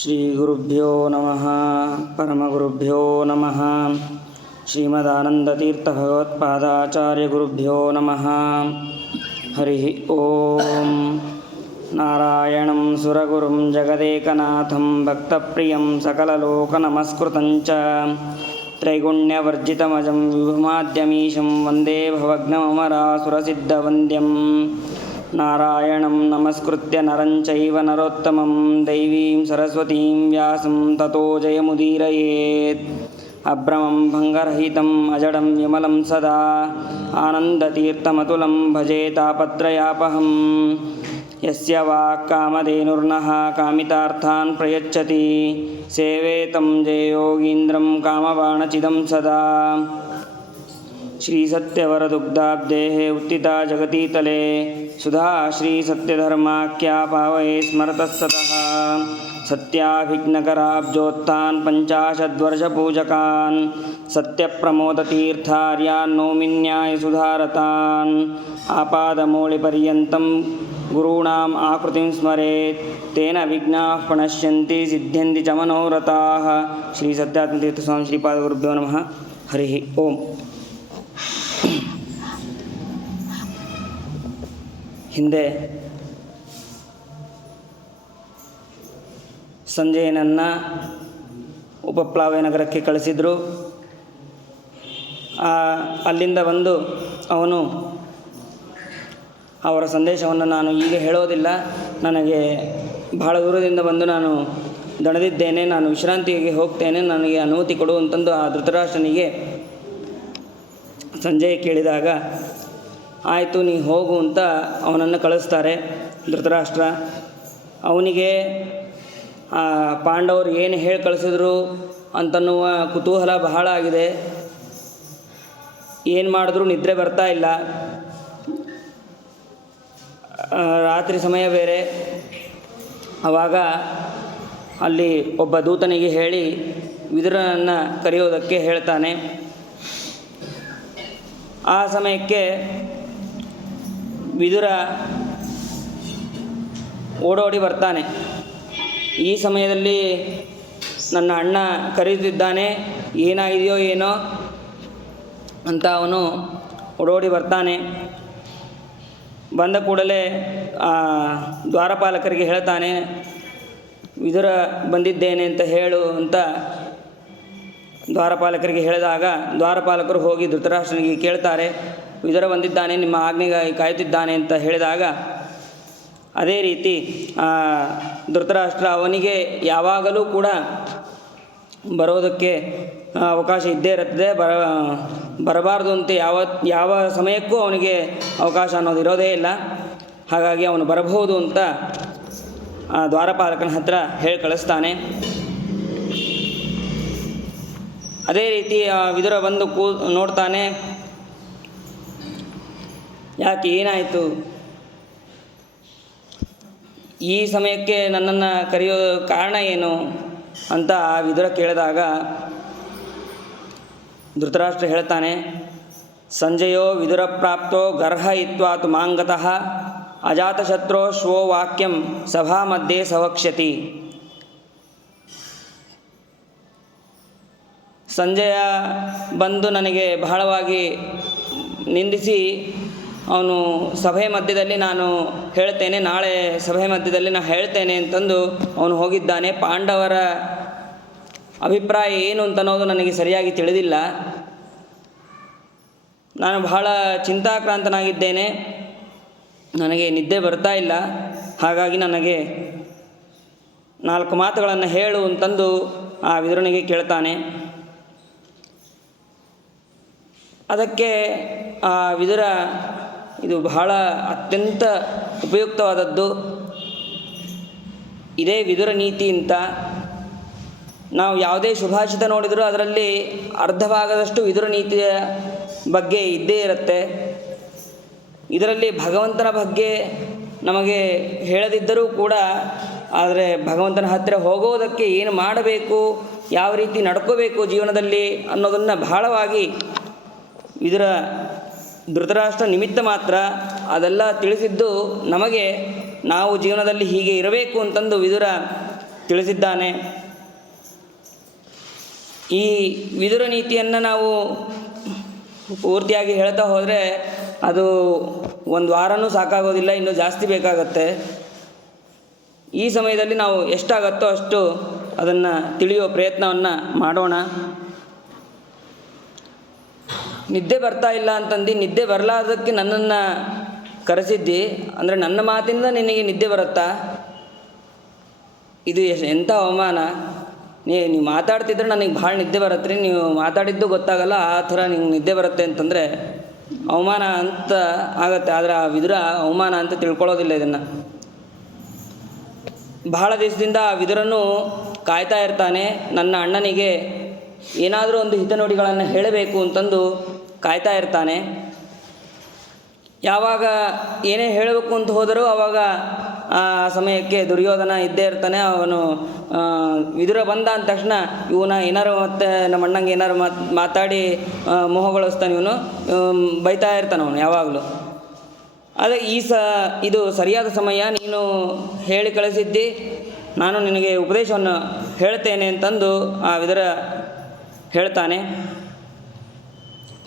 ಶ್ರೀಗುರುಭ್ಯೋ ನಮಃ ಪರಮಗುರುಭ್ಯೋ ನಮಃ ಶ್ರೀಮದಾನಂದತೀರ್ಥಭಗವತ್ಪಾದಾಚಾರ್ಯಗುರುಭ್ಯೋ ನಮಃ ಹರಿ ಓಂ ನಾರಾಯಣಂ ಸುರಗುರುಂ ಜಗದೇಕನಾಥಂ ಭಕ್ತಪ್ರಿಯಂ ಸಕಲಲೋಕನಮಸ್ಕೃತಂಚ ತ್ರೈಗುಣ್ಯವರ್ಜಿತಮಜಂ ವಿಭುಮಾದ್ಯಮೀಶಂ ವಂದೇ ಭವಘ್ನಮರಾಸುರಸಿದ್ಧವಂದ್ಯಂ ನಾರಾಯಣಂ ನಮಸ್ಕೃತ್ಯ ನರಂ ಚೈವ ನರೋತ್ತಮಂ ದೈವೀಂ ಸರಸ್ವತೀಂ ವ್ಯಾಸಂ ತತೋ ಜಯಮುದೀರಯೇತ್ ಅಭ್ರಮಂ ಭಂಗರಹಿತಂ ಅಜಡಂ ವಿಮಲಂ ಸದಾ ಆನಂದತೀರ್ಥಮತುಲಂ ಭಜೆ ತಾಪತ್ರಯಾಪಹಂ ಯಸ್ಯ ವಾಕ್ ಕಾಮಧೇನುರ್ನಃ ಕಾಮಿತಾರ್ಥಾನ್ ಪ್ರಯಚ್ಛತಿ ಸೇವೇತಂ ಜಯಯೋಗೀಂದ್ರಂ ಕಾಮಬಾಣಚಿದಂ ಸದಾ ಶ್ರೀ ಸತ್ಯವರದುಗ್ಧಾಬ್ಧೇ ಉತ್ತಿತಾ ಜಗತೀತಲೆ ಸುಧಾ ಶ್ರೀ ಸತ್ಯಧರ್ಮಾಖ್ಯಾ ಪಾವಯೇ ಸ್ಮರತಃ ಸತಃ ಸತ್ಯಾಭಿಘ್ನಕರಾಬ್ಜೋತ್ಥಾನ್ ಪಂಚಾಶದ್ವರ್ಷಪೂಜಕಾನ್ ಸತ್ಯಪ್ರಮೋದತೀರ್ಥಾರ್ಯಾನ್ ನೌಮಿನ್ಯಾಯ ಸುಧಾರತಾನ್ ಆಪಾದಮೌಳಿಪರ್ಯಂತಂ ಗುರುಣಾಂ ಆಕೃತಿಂ ಸ್ಮರೇತ್ ತೇನ ವಿಘ್ನಾಃ ಪ್ರಣಶ್ಯಂತಿ ಸಿದ್ಧ್ಯಂತಿ ಚ ಮನೋರಥಾಃ ಶ್ರೀ ಸತ್ಯಾತ್ಮತೀರ್ಥ ಸ್ವಾಮಿ ಶ್ರೀಪಾದಗುರುಭ್ಯೋ ನಮಃ ಹರಿ ಓಂ. ಹಿಂದೆ ಸಂಜಯನನ್ನು ಉಪಪ್ಲಾವ್ಯ ನಗರಕ್ಕೆ ಕಳಿಸಿದರು. ಅಲ್ಲಿಂದ ಬಂದು ಅವನು ಅವರ ಸಂದೇಶವನ್ನು ನಾನು ಈಗ ಹೇಳೋದಿಲ್ಲ, ನನಗೆ ಬಹಳ ದೂರದಿಂದ ಬಂದು ನಾನು ದಣದಿದ್ದೇನೆ, ನಾನು ವಿಶ್ರಾಂತಿಗೆ ಹೋಗ್ತೇನೆ, ನನಗೆ ಅನುಮತಿ ಕೊಡು ಅಂತಂದು ಆ ಧೃತರಾಷ್ಟ್ರನಿಗೆ ಸಂಜಯ್ ಕೇಳಿದಾಗ ಆಯಿತು ನೀ ಹೋಗು ಅಂತ ಅವನನ್ನು ಕಳಿಸ್ತಾರೆ ಧೃತರಾಷ್ಟ್ರ. ಅವನಿಗೆ ಪಾಂಡವರು ಏನು ಹೇಳಿ ಕಳಿಸಿದ್ರು ಅಂತನ್ನುವ ಕುತೂಹಲ ಬಹಳ ಆಗಿದೆ. ಏನು ಮಾಡಿದ್ರೂ ನಿದ್ರೆ ಬರ್ತಾ ಇಲ್ಲ. ರಾತ್ರಿ ಸಮಯ ಬೇರೆ. ಆವಾಗ ಅಲ್ಲಿ ಒಬ್ಬ ದೂತನಿಗೆ ಹೇಳಿ ವಿದುರನನ್ನು ಕರೆಯೋದಕ್ಕೆ ಹೇಳ್ತಾನೆ. ಆ ಸಮಯಕ್ಕೆ ವಿದುರ ಓಡೋಡಿ ಬರ್ತಾನೆ. ಈ ಸಮಯದಲ್ಲಿ ನನ್ನ ಅಣ್ಣ ಕರೆಯುತ್ತಿದ್ದಾನೆ, ಏನಾಗಿದೆಯೋ ಏನೋ ಅಂತ ಅವನು ಓಡೋಡಿ ಬರ್ತಾನೆ. ಬಂದ ಕೂಡಲೇ ದ್ವಾರಪಾಲಕರಿಗೆ ಹೇಳ್ತಾನೆ, ವಿದುರ ಬಂದಿದ್ದೇನೆ ಅಂತ ಹೇಳು ಅಂತ ದ್ವಾರಪಾಲಕರಿಗೆ ಹೇಳಿದಾಗ ದ್ವಾರಪಾಲಕರು ಹೋಗಿ ಧೃತರಾಷ್ಟ್ರನಿಗೆ ಕೇಳ್ತಾರೆ, ವಿದುರ ಬಂದಿದ್ದಾನೆ, ನಿಮ್ಮ ಆಜ್ಞೆಗಾಗಿ ಕಾಯುತ್ತಿದ್ದಾನೆ ಅಂತ ಹೇಳಿದಾಗ ಅದೇ ರೀತಿ ಧೃತರಾಷ್ಟ್ರ ಅವನಿಗೆ ಯಾವಾಗಲೂ ಕೂಡ ಬರೋದಕ್ಕೆ ಅವಕಾಶ ಇದ್ದೇ ಇರುತ್ತದೆ. ಬರಬಾರ್ದು ಅಂತ ಯಾವ ಸಮಯಕ್ಕೂ ಅವನಿಗೆ ಅವಕಾಶ ಅನ್ನೋದು ಇರೋದೇ ಇಲ್ಲ. ಹಾಗಾಗಿ ಅವನು ಬರಬಹುದು ಅಂತ ದ್ವಾರಪಾಲಕನ ಹತ್ರ ಹೇಳಿ ಕಳಿಸ್ತಾನೆ. ಅದೇ ರೀತಿ ವಿದುರ ಬಂದು ನೋಡ್ತಾನೆ, ಯಾಕೆ ಏನಾಯಿತು, ಈ ಸಮಯಕ್ಕೆ ನನ್ನನ್ನು ಕರೆಯೋ ಕಾರಣ ಏನು ಅಂತ ವಿದುರ ಕೇಳಿದಾಗ ಧೃತರಾಷ್ಟ್ರ ಹೇಳ್ತಾನೆ, ಸಂಜಯೋ ವಿದುರ ಪ್ರಾಪ್ತೋ ಗರ್ಹಯಿತ್ವಾ ತು ಮಾಂಗತಃ ಅಜಾತಶತ್ರೋ ಶ್ವೋ ವಾಕ್ಯಂ ಸಭಾ ಮಧ್ಯೆ ಸವಕ್ಷ್ಯತಿ. ಸಂಜಯ ಬಂದು ನನಗೆ ಬಹಳವಾಗಿ ನಿಂದಿಸಿ ಅವನು ಸಭೆ ಮಧ್ಯದಲ್ಲಿ ನಾನು ಹೇಳ್ತೇನೆ, ನಾಳೆ ಸಭೆ ಮಧ್ಯದಲ್ಲಿ ನಾನು ಹೇಳ್ತೇನೆ ಅಂತಂದು ಅವನು ಹೋಗಿದ್ದಾನೆ. ಪಾಂಡವರ ಅಭಿಪ್ರಾಯ ಏನು ಅಂತನ್ನೋದು ನನಗೆ ಸರಿಯಾಗಿ ತಿಳಿದಿಲ್ಲ. ನಾನು ಬಹಳ ಚಿಂತಾಕ್ರಾಂತನಾಗಿದ್ದೇನೆ, ನನಗೆ ನಿದ್ದೆ ಬರ್ತಾ ಇಲ್ಲ. ಹಾಗಾಗಿ ನನಗೆ 4 ಮಾತುಗಳನ್ನು ಹೇಳು ಅಂತಂದು ಆ ವಿದುರನಿಗೆ ಕೇಳ್ತಾನೆ. ಅದಕ್ಕೆ ಆ ವಿದುರ, ಇದು ಬಹಳ ಅತ್ಯಂತ ಉಪಯುಕ್ತವಾದದ್ದು, ಇದೇ ವಿದುರ ನೀತಿ ಅಂತ. ನಾವು ಯಾವುದೇ ಶುಭಾಷಿತ ನೋಡಿದರೂ ಅದರಲ್ಲಿ ಅರ್ಧ ಭಾಗದಷ್ಟು ವಿದುರ ನೀತಿಯ ಬಗ್ಗೆ ಇದ್ದೇ ಇರುತ್ತೆ. ಇದರಲ್ಲಿ ಭಗವಂತನ ಬಗ್ಗೆ ನಮಗೆ ಹೇಳದಿದ್ದರೂ ಕೂಡ, ಆದರೆ ಭಗವಂತನ ಹತ್ತಿರ ಹೋಗೋದಕ್ಕೆ ಏನು ಮಾಡಬೇಕು, ಯಾವ ರೀತಿ ನಡ್ಕೋಬೇಕು ಜೀವನದಲ್ಲಿ ಅನ್ನೋದನ್ನು ಬಹಳವಾಗಿ ಇದರ ಧೃತರಾಷ್ಟ್ರ ನಿಮಿತ್ತ ಮಾತ್ರ ಅದೆಲ್ಲ ತಿಳಿಸಿದ್ದು ನಮಗೆ. ನಾವು ಜೀವನದಲ್ಲಿ ಹೀಗೆ ಇರಬೇಕು ಅಂತಂದು ವಿದುರ ತಿಳಿಸಿದ್ದಾನೆ. ಈ ವಿದುರ ನೀತಿಯನ್ನು ನಾವು ಪೂರ್ತಿಯಾಗಿ ಹೇಳ್ತಾ ಹೋದರೆ ಅದು ಒಂದು ವಾರನೂ ಸಾಕಾಗೋದಿಲ್ಲ, ಇನ್ನೂ ಜಾಸ್ತಿ ಬೇಕಾಗತ್ತೆ. ಈ ಸಮಯದಲ್ಲಿ ನಾವು ಎಷ್ಟಾಗತ್ತೋ ಅಷ್ಟು ಅದನ್ನು ತಿಳಿಯುವ ಪ್ರಯತ್ನವನ್ನು ಮಾಡೋಣ. ನಿದ್ದೆ ಬರ್ತಾ ಇಲ್ಲ ಅಂತಂದು ನಿದ್ದೆ ಬರಲಾರ್ದಕ್ಕೆ ನನ್ನನ್ನು ಕರೆಸಿದ್ದಿ ಅಂದರೆ ನನ್ನ ಮಾತಿಂದ ನಿನಗೆ ನಿದ್ದೆ ಬರುತ್ತಾ? ಇದು ಎಂಥ ಅವಮಾನ. ನೀವು ಮಾತಾಡ್ತಿದ್ರೆ ನನಗೆ ಭಾಳ ನಿದ್ದೆ ಬರುತ್ತೆ ರೀ, ನೀವು ಮಾತಾಡಿದ್ದು ಗೊತ್ತಾಗಲ್ಲ, ಆ ಥರ ನಿಮ್ಗೆ ನಿದ್ದೆ ಬರುತ್ತೆ ಅಂತಂದರೆ ಅವಮಾನ ಅಂತ ಆಗತ್ತೆ. ಆದರೆ ಆ ವಿದುರ ಅವಮಾನ ಅಂತ ತಿಳ್ಕೊಳ್ಳೋದಿಲ್ಲ ಇದನ್ನು. ಬಹಳ ದಿವಸದಿಂದ ಆ ವಿದುರನು ಕಾಯ್ತಾ ಇರ್ತಾನೆ, ನನ್ನ ಅಣ್ಣನಿಗೆ ಏನಾದರೂ ಒಂದು ಹಿತನುಡಿಗಳನ್ನು ಹೇಳಬೇಕು ಅಂತಂದು ಕಾಯ್ತಾ ಇರ್ತಾನೆ. ಯಾವಾಗ ಏನೇ ಹೇಳಬೇಕು ಅಂತ ಹೋದರೂ ಆವಾಗ ಆ ಸಮಯಕ್ಕೆ ದುರ್ಯೋಧನ ಇದ್ದೇ ಇರ್ತಾನೆ. ಅವನು ವಿದುರ ಬಂದ ಅಂದ ತಕ್ಷಣ ಇವನ ಏನಾರು ಮತ್ತು ನಮ್ಮ ಅಣ್ಣಂಗೆ ಏನಾರು ಮಾತಾಡಿ ಮೋಹಗೊಳಿಸ್ತಾನೆ, ಇವನು ಬೈತಾ ಇರ್ತಾನೆ ಅವನು ಯಾವಾಗಲೂ. ಅದೇ ಇದು ಸರಿಯಾದ ಸಮಯ, ನೀನು ಹೇಳಿ ಕಳಿಸಿದ್ದಿ, ನಾನು ನಿನಗೆ ಉಪದೇಶವನ್ನು ಹೇಳ್ತೇನೆ ಅಂತಂದು ಆ ವಿದುರ ಹೇಳ್ತಾನೆ.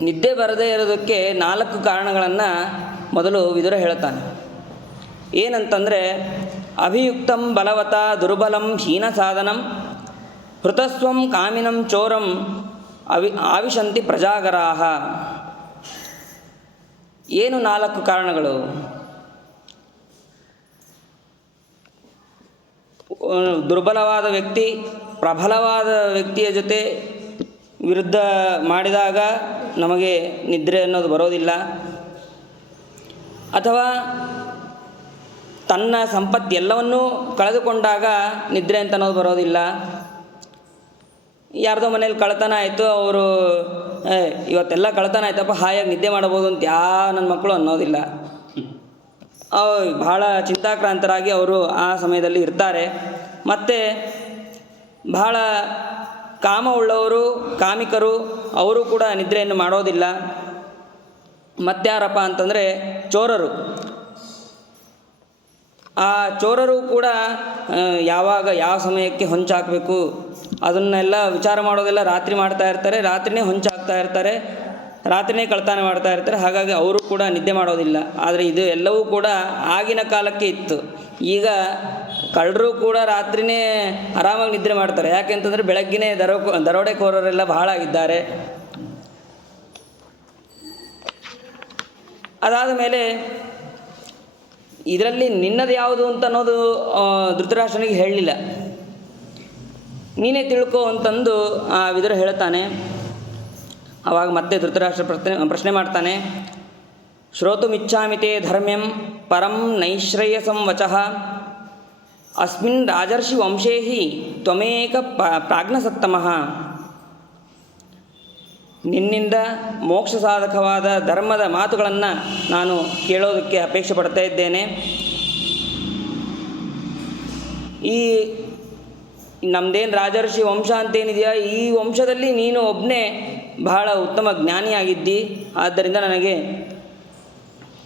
ನಿದ್ದೆ ಬರದೇ ಇರೋದಕ್ಕೆ 4 ಕಾರಣಗಳನ್ನು ಮೊದಲು ವಿದುರ ಹೇಳ್ತಾನೆ. ಏನಂತಂದರೆ, ಅಭಿಯುಕ್ತಂ ಬಲವತ ದುರ್ಬಲಂ ಹೀನ ಸಾಧನಂ ಹೃತಸ್ವಂ ಕಾಮಿನಂ ಚೋರಂ ಆವಿಶಂತಿ ಪ್ರಜಾಗರಾಹ. ಏನು 4 ಕಾರಣಗಳು? ದುರ್ಬಲವಾದ ವ್ಯಕ್ತಿ ಪ್ರಬಲವಾದ ವ್ಯಕ್ತಿಯ ಜೊತೆ ವಿರುದ್ಧ ಮಾಡಿದಾಗ ನಮಗೆ ನಿದ್ರೆ ಅನ್ನೋದು ಬರೋದಿಲ್ಲ. ಅಥವಾ ತನ್ನ ಸಂಪತ್ತು ಎಲ್ಲವನ್ನೂ ಕಳೆದುಕೊಂಡಾಗ ನಿದ್ರೆ ಅಂತ ಅನ್ನೋದು ಬರೋದಿಲ್ಲ. ಯಾರ್ದೋ ಮನೇಲಿ ಕಳ್ತನ ಆಯಿತು, ಅವರು ಇವತ್ತೆಲ್ಲ ಕಳ್ತನ ಆಯ್ತಪ್ಪ ಹಾಯಾಗಿ ನಿದ್ದೆ ಮಾಡಬೋದು ಅಂತ ನನ್ನ ಮಕ್ಕಳು ಅನ್ನೋದಿಲ್ಲ. ಭಾಳ ಚಿಂತಾಕ್ರಾಂತರಾಗಿ ಅವರು ಆ ಸಮಯದಲ್ಲಿ ಇರ್ತಾರೆ. ಮತ್ತು ಬಹಳ ಕಾಮವುಳ್ಳವರು ಕಾಮಿಕರು ಅವರು ಕೂಡ ನಿದ್ರೆಯನ್ನು ಮಾಡೋದಿಲ್ಲ. ಮತ್ಯಾರಪ್ಪ ಅಂತಂದರೆ ಚೋರರು. ಆ ಚೋರರು ಕೂಡ ಯಾವಾಗ ಯಾವ ಸಮಯಕ್ಕೆ ಹೊಂಚಾಕಬೇಕು ಅದನ್ನೆಲ್ಲ ವಿಚಾರ ಮಾಡೋದೆಲ್ಲ ರಾತ್ರಿ ಮಾಡ್ತಾ ಇರ್ತಾರೆ, ರಾತ್ರಿನೇ ಹೊಂಚಾಕ್ತಾ ಇರ್ತಾರೆ, ರಾತ್ರಿನೇ ಕಳ್ತನ ಮಾಡ್ತಾ ಇರ್ತಾರೆ. ಹಾಗಾಗಿ ಅವರು ಕೂಡ ನಿದ್ದೆ ಮಾಡೋದಿಲ್ಲ. ಆದರೆ ಇದು ಎಲ್ಲವೂ ಕೂಡ ಆಗಿನ ಕಾಲಕ್ಕೆ ಇತ್ತು. ಈಗ ಕಳ್ಳರು ಕೂಡ ರಾತ್ರಿನೇ ಆರಾಮಾಗಿ ನಿದ್ರೆ ಮಾಡ್ತಾರೆ. ಯಾಕೆಂತಂದರೆ ಬೆಳಗ್ಗಿನೇ ದರೋಡೆಕೋರರೆಲ್ಲ ಬಹಳ ಆಗಿದ್ದಾರೆ. ಅದಾದ ಮೇಲೆ ಇದರಲ್ಲಿ ನಿನ್ನದು ಯಾವುದು ಅಂತ ಅನ್ನೋದು ಧೃತರಾಷ್ಟ್ರನಿಗೆ ಹೇಳಲಿಲ್ಲ. ನೀನೇ ತಿಳ್ಕೊ ಅಂತಂದು ಆ ವಿದುರ ಹೇಳ್ತಾನೆ. ಆವಾಗ ಮತ್ತೆ ಧೃತರಾಷ್ಟ್ರ ಪ್ರಶ್ನೆ ಮಾಡ್ತಾನೆ. ಶ್ರೋತುಮಿಚ್ಛಾಮಿತೆ ಧರ್ಮ್ಯಂ ಪರಂ ನೈಶ್ರೇಯಸಂ ವಚಃ ಅಸ್ಮಿನ್ ರಾಜರ್ಷಿ ವಂಶೇ ಹಿ ತ್ವಮೇಕ ಪ್ರಾಜ್ಞಸತ್ತಮಃ. ನಿನ್ನಿಂದ ಮೋಕ್ಷ ಸಾಧಕವಾದ ಧರ್ಮದ ಮಾತುಗಳನ್ನು ನಾನು ಕೇಳೋದಕ್ಕೆ ಅಪೇಕ್ಷೆ ಪಡ್ತಾ ಇದ್ದೇನೆ. ಈ ನಮ್ಮದೇನು ರಾಜರ್ಷಿ ವಂಶ ಅಂತೇನಿದೆಯಾ, ಈ ವಂಶದಲ್ಲಿ ನೀನು ಒಬ್ಬನೇ ಬಹಳ ಉತ್ತಮ ಜ್ಞಾನಿಯಾಗಿದ್ದಿ. ಆದ್ದರಿಂದ ನನಗೆ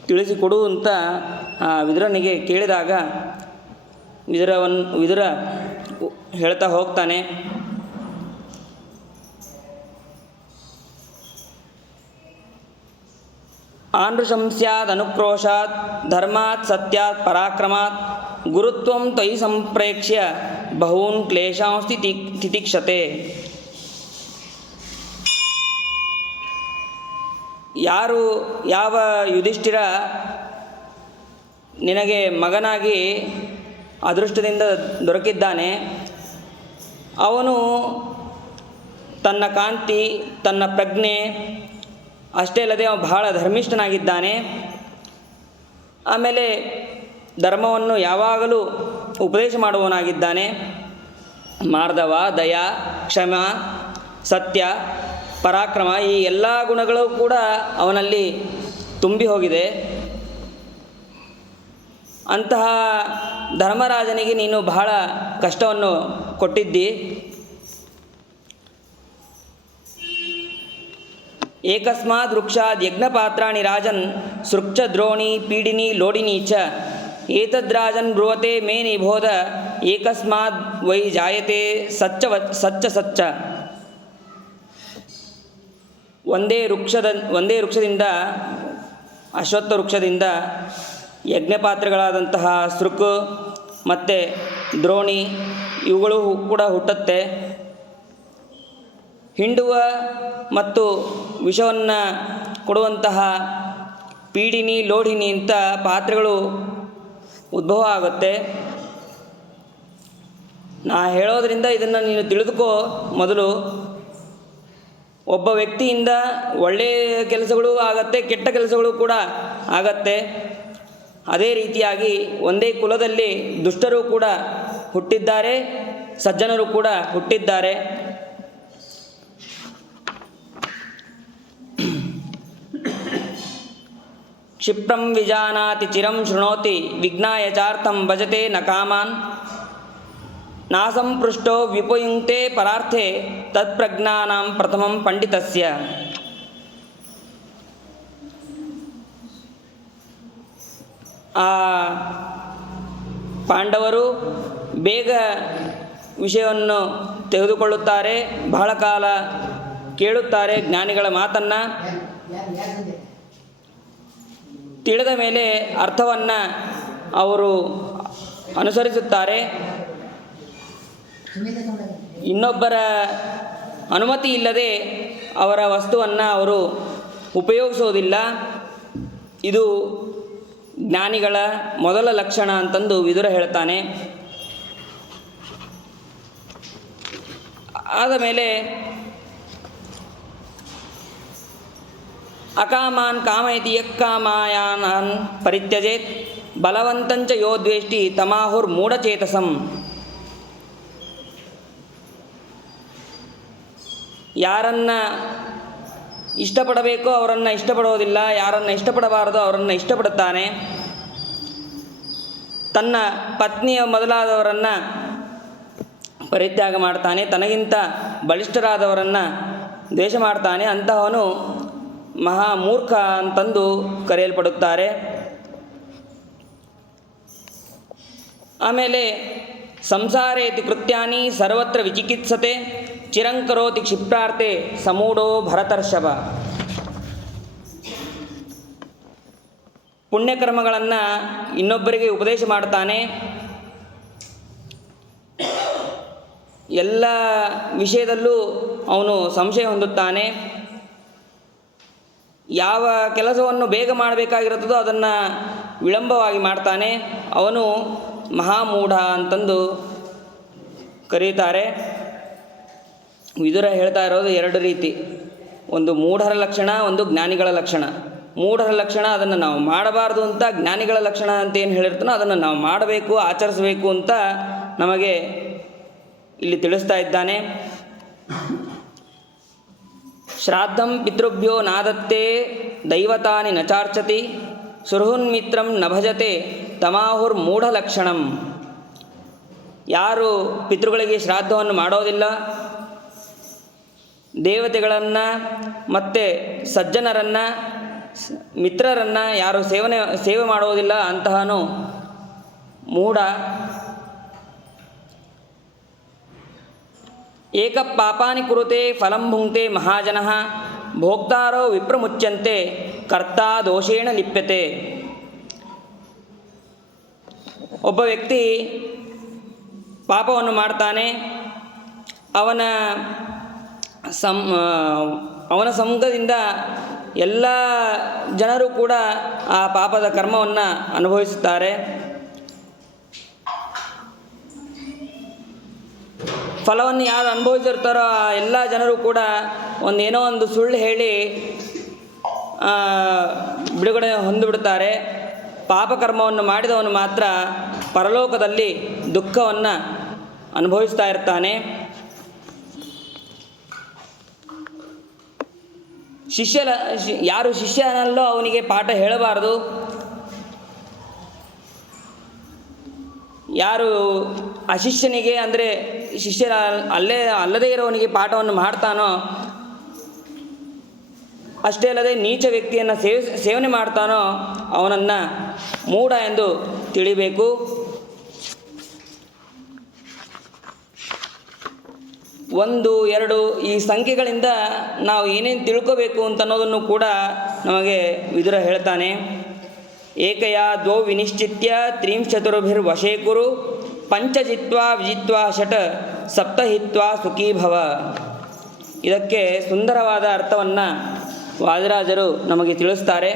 ತಿಳಿಸಿಕೊಡು ಅಂತ ವಿದುರನಿಗೆ ಕೇಳಿದಾಗ ವಿದುರ ಹೇಳ್ತಾ ಹೋಗ್ತಾನೆ. ಆನೃಶಂಸ್ಯಾದ್ ಅನುಕ್ರೋಶಾತ್ ಧರ್ಮಾತ್ ಸತ್ಯಾತ್ ಪರಾಕ್ರಮಾತ್ ಗುರುತ್ವಂ ತ್ವಯಿ ಸಂಪ್ರೇಕ್ಷ್ಯ ಬಹೂನ್ ಕ್ಲೇಶಾಂಸ್ತಿ ತಿತಿಕ್ಷತೆ. ಯಾವ ಯುಧಿಷ್ಠಿರ ನಿನಗೆ ಮಗನಾಗಿ ಅದೃಷ್ಟದಿಂದ ದೊರಕಿದ್ದಾನೆ, ಅವನು ತನ್ನ ಕಾಂತಿ ತನ್ನ ಪ್ರಜ್ಞೆ ಅಷ್ಟೇ ಅಲ್ಲದೆ ಅವನು ಬಹಳ ಧರ್ಮಿಷ್ಠನಾಗಿದ್ದಾನೆ. ಆಮೇಲೆ ಧರ್ಮವನ್ನು ಯಾವಾಗಲೂ ಉಪದೇಶ ಮಾಡುವವನಾಗಿದ್ದಾನೆ. ಮಾರ್ದವ, ದಯ, ಕ್ಷಮ, ಸತ್ಯ, ಪರಾಕ್ರಮ ಈ ಎಲ್ಲ ಗುಣಗಳು ಕೂಡ ಅವನಲ್ಲಿ ತುಂಬಿ ಹೋಗಿದೆ. ಅಂತಹ ಧರ್ಮರಾಜನಿಗೆ ನೀನು ಬಹಳ ಕಷ್ಟವನ್ನು ಕೊಟ್ಟಿದ್ದಿ. ಏಕಸ್ಮಾದ್ ವೃಕ್ಷಾದ್ ಯಜ್ಞಪಾತ್ರಾಣಿ ರಾಜನ್ ಸೃಕ್ಷ ದ್ರೋಣಿ ಪೀಡಿನಿ ಲೋಡಿನಿ ಚ ಏತದ್ರಾಜನ್ ಬ್ರುವತೆ ಮೇ ನಿಬೋಧ ಏಕಸ್ಮಾದ್ ವೈ ಜಾಯತೆ ಸಚ್ಚ. ಒಂದೇ ವೃಕ್ಷದಿಂದ ಅಶ್ವತ್ಥ ವೃಕ್ಷದಿಂದ ಯಜ್ಞಪಾತ್ರೆಗಳಾದಂತಹ ಸೃಕು ಮತ್ತು ದ್ರೋಣಿ ಇವುಗಳು ಕೂಡ ಹುಟ್ಟುತ್ತೆ. ಹಿಂಡುವ ಮತ್ತು ವಿಷವನ್ನು ಕೊಡುವಂತಹ ಪೀಡಿನಿ, ಲೋಢಿನಿ ಇಂಥ ಪಾತ್ರೆಗಳು ಉದ್ಭವ ಆಗುತ್ತೆ. ನಾ ಹೇಳೋದ್ರಿಂದ ಇದನ್ನು ನೀನು ತಿಳಿದುಕೋ. ಮೊದಲು ಒಬ್ಬ ವ್ಯಕ್ತಿಯಿಂದ ಒಳ್ಳೆಯ ಕೆಲಸಗಳು ಆಗತ್ತೆ, ಕೆಟ್ಟ ಕೆಲಸಗಳು ಕೂಡ ಆಗತ್ತೆ. ಅದೇ ರೀತಿಯಾಗಿ ಒಂದೇ ಕುಲದಲ್ಲಿ ದುಷ್ಟರು ಕೂಡ ಹುಟ್ಟಿದ್ದಾರೆ, ಸಜ್ಜನರು ಕೂಡ ಹುಟ್ಟಿದ್ದಾರೆ. ಕ್ಷಿಪ್ರಂ ವಿಜಾನಾತಿ ಚಿರಂ ಶೃಣೋತಿ ವಿಜ್ಞಾಯ ಚಾರ್ಥಂ ಭಜತೆ ನ ಕಾಮಾನ್ ನಾಸಂಪೃಷ್ಟೋ ವಿಪಯುಂಕ್ತೆ ಪರಾರ್ಥೆ ತತ್ಪ್ರಜ್ಞಾನಾಂ ಪ್ರಥಮಂ ಪಂಡಿತಸ್ಯ. ಆ ಪಾಂಡವರು ಬೇಗ ವಿಷಯವನ್ನು ತೆಗೆದುಕೊಳ್ಳುತ್ತಾರೆ, ಬಹಳ ಕಾಲ ಕೇಳುತ್ತಾರೆ ಜ್ಞಾನಿಗಳ ಮಾತನ್ನು. ತಿಳಿದ ಮೇಲೆ ಅರ್ಥವನ್ನು ಅವರು ಅನುಸರಿಸುತ್ತಾರೆ. ಇನ್ನೊಬ್ಬರ ಅನುಮತಿ ಇಲ್ಲದೆ ಅವರ ವಸ್ತುವನ್ನು ಅವರು ಉಪಯೋಗಿಸೋದಿಲ್ಲ. ಇದು ಜ್ಞಾನಿಗಳ ಮೊದಲ ಲಕ್ಷಣ ಅಂತಂದು ವಿದುರ ಹೇಳ್ತಾನೆ. ಆದ ಮೇಲೆ ಅಕಾಮಾನ್ ಕಾಮಯತಿ ಯಕ್ಕಾಮಾಯಾನಾನ್ ಪರಿತ್ಯಜೇತ್ ಬಲವಂತಂಚ ಯೋ ದ್ವೇಷ್ಟಿ ತಮಾಹುರ್ ಮೂಢಚೇತಸಂ. ಯಾರನ್ನು ಇಷ್ಟಪಡಬೇಕೋ ಅವರನ್ನು ಇಷ್ಟಪಡೋದಿಲ್ಲ, ಯಾರನ್ನು ಇಷ್ಟಪಡಬಾರದೋ ಅವರನ್ನು ಇಷ್ಟಪಡುತ್ತಾನೆ. ತನ್ನ ಪತ್ನಿಯ ಮೊದಲಾದವರನ್ನು ಪರಿತ್ಯಾಗ ಮಾಡ್ತಾನೆ, ತನಗಿಂತ ಬಲಿಷ್ಠರಾದವರನ್ನು ದ್ವೇಷ ಮಾಡ್ತಾನೆ. ಅಂತಹವನು ಮಹಾಮೂರ್ಖ ಅಂತಂದು ಕರೆಯಲ್ಪಡುತ್ತಾರೆ. ಆಮೇಲೆ ಸಂಸಾರೇತಿ ಕೃತ್ಯಾನಿ ಸರ್ವತ್ರ ವಿಚಿಕಿತ್ಸತೆ ಚಿರಂಕರೋತಿ ಕ್ಷಿಪ್ರಾರ್ಥೆ ಸಮೂಢೋ ಭರತರ್ಷಭ. ಪುಣ್ಯಕರ್ಮಗಳನ್ನು ಇನ್ನೊಬ್ಬರಿಗೆ ಉಪದೇಶ ಮಾಡ್ತಾನೆ. ಎಲ್ಲ ವಿಷಯದಲ್ಲೂ ಅವನು ಸಂಶಯ ಹೊಂದುತ್ತಾನೆ. ಯಾವ ಕೆಲಸವನ್ನು ಬೇಗ ಮಾಡಬೇಕಾಗಿರುತ್ತದೋ ಅದನ್ನು ವಿಳಂಬವಾಗಿ ಮಾಡ್ತಾನೆ. ಅವನು ಮಹಾಮೂಢ ಅಂತಂದು ಕರೀತಾರೆ. ವಿದುರ ಹೇಳ್ತಾ ಇರೋದು ಎರಡು ರೀತಿ, ಒಂದು ಮೂಢರ ಲಕ್ಷಣ, ಒಂದು ಜ್ಞಾನಿಗಳ ಲಕ್ಷಣ. ಮೂಢರ ಲಕ್ಷಣ ಅದನ್ನು ನಾವು ಮಾಡಬಾರ್ದು ಅಂತ, ಜ್ಞಾನಿಗಳ ಲಕ್ಷಣ ಅಂತ ಏನು ಹೇಳಿರ್ತಾನೋ ಅದನ್ನು ನಾವು ಮಾಡಬೇಕು, ಆಚರಿಸಬೇಕು ಅಂತ ನಮಗೆ ಇಲ್ಲಿ ತಿಳಿಸ್ತಾ ಇದ್ದಾನೆ. ಶ್ರಾದ್ದಂ ಪಿತೃಭ್ಯೋ ನಾದತ್ತೆ ದೈವತಾನಿ ನಚಾರ್ಚತಿ ಸುರ್ಹುನ್ಮಿತ್ರಂ ನ ಭಜತೆ ತಮಾಹುರ್ ಮೂಢಲಕ್ಷಣಂ. ಯಾರು ಪಿತೃಗಳಿಗೆ ಶ್ರಾದ್ದವನ್ನು ಮಾಡೋದಿಲ್ಲ, ದೇವತೆಗಳನ್ನು ಮತ್ತು ಸಜ್ಜನರನ್ನು ಮಿತ್ರರನ್ನು ಯಾರು ಸೇವೆ ಮಾಡುವುದಿಲ್ಲ ಅಂತಹನು ಮೂಢ. ಏಕ ಪಾಪಾನಿ ಕುರುತೆ ಫಲಂ ಭುಂಕ್ತೆ ಮಹಾಜನಃ ಭೋಕ್ತಾರೋ ವಿಪ್ರಮುಚ್ಯಂತೆ ಕರ್ತಾ ದೋಷೇಣ ಲಿಪ್ಯತೆ. ಒಬ್ಬ ವ್ಯಕ್ತಿ ಪಾಪವನ್ನು ಮಾಡ್ತಾನೆ, ಅವನ ಸಂಘದಿಂದ ಎಲ್ಲ ಜನರು ಕೂಡ ಆ ಪಾಪದ ಕರ್ಮವನ್ನು ಅನುಭವಿಸುತ್ತಾರೆ. ಫಲವನ್ನು ಯಾರು ಅನುಭವಿಸಿರ್ತಾರೋ ಆ ಎಲ್ಲ ಜನರು ಕೂಡ ಏನೋ ಒಂದು ಸುಳ್ಳು ಹೇಳಿ ಬಿಡುಗಡೆ ಹೊಂದಿಬಿಡ್ತಾರೆ. ಪಾಪಕರ್ಮವನ್ನು ಮಾಡಿದವನು ಮಾತ್ರ ಪರಲೋಕದಲ್ಲಿ ದುಃಖವನ್ನು ಅನುಭವಿಸ್ತಾ ಇರ್ತಾನೆ. ಯಾರು ಶಿಷ್ಯನಲ್ಲೋ ಅವನಿಗೆ ಪಾಠ ಹೇಳಬಾರದು. ಯಾರು ಅಶಿಷ್ಯನಿಗೆ ಅಂದರೆ ಶಿಷ್ಯರ ಅಲ್ಲದೇ ಇರೋವನಿಗೆ ಪಾಠವನ್ನು ಮಾಡ್ತಾನೋ, ಅಷ್ಟೇ ಅಲ್ಲದೆ ನೀಚ ವ್ಯಕ್ತಿಯನ್ನು ಸೇವನೆ ಮಾಡ್ತಾನೋ ಅವನನ್ನು ಮೂಢ ಎಂದು ತಿಳಿಬೇಕು. ಒಂದು ಎರಡು ಈ ಸಂಖ್ಯೆಗಳಿಂದ ನಾವು ಏನೇನು ತಿಳ್ಕೋಬೇಕು ಅಂತ ಅನ್ನೋದನ್ನು ಕೂಡ ನಮಗೆ ವಿದುರ ಹೇಳ್ತಾನೆ. ಏಕಯಾ ದ್ವೌ ವಿನಿಶ್ಚಿತ್ಯ ತ್ರಿಂಶತುರ್ಭಿರ್ವಶೇ ಕುರು ಪಂಚಜಿತ್ವಾ ವಿಜಿತ್ವಾ ಷಟ್ ಸಪ್ತಹಿತ್ವಾ ಸುಖೀ ಭವ. ಇದಕ್ಕೆ ಸುಂದರವಾದ ಅರ್ಥವನ್ನು ವಾದಿರಾಜರು ನಮಗೆ ತಿಳಿಸ್ತಾರೆ.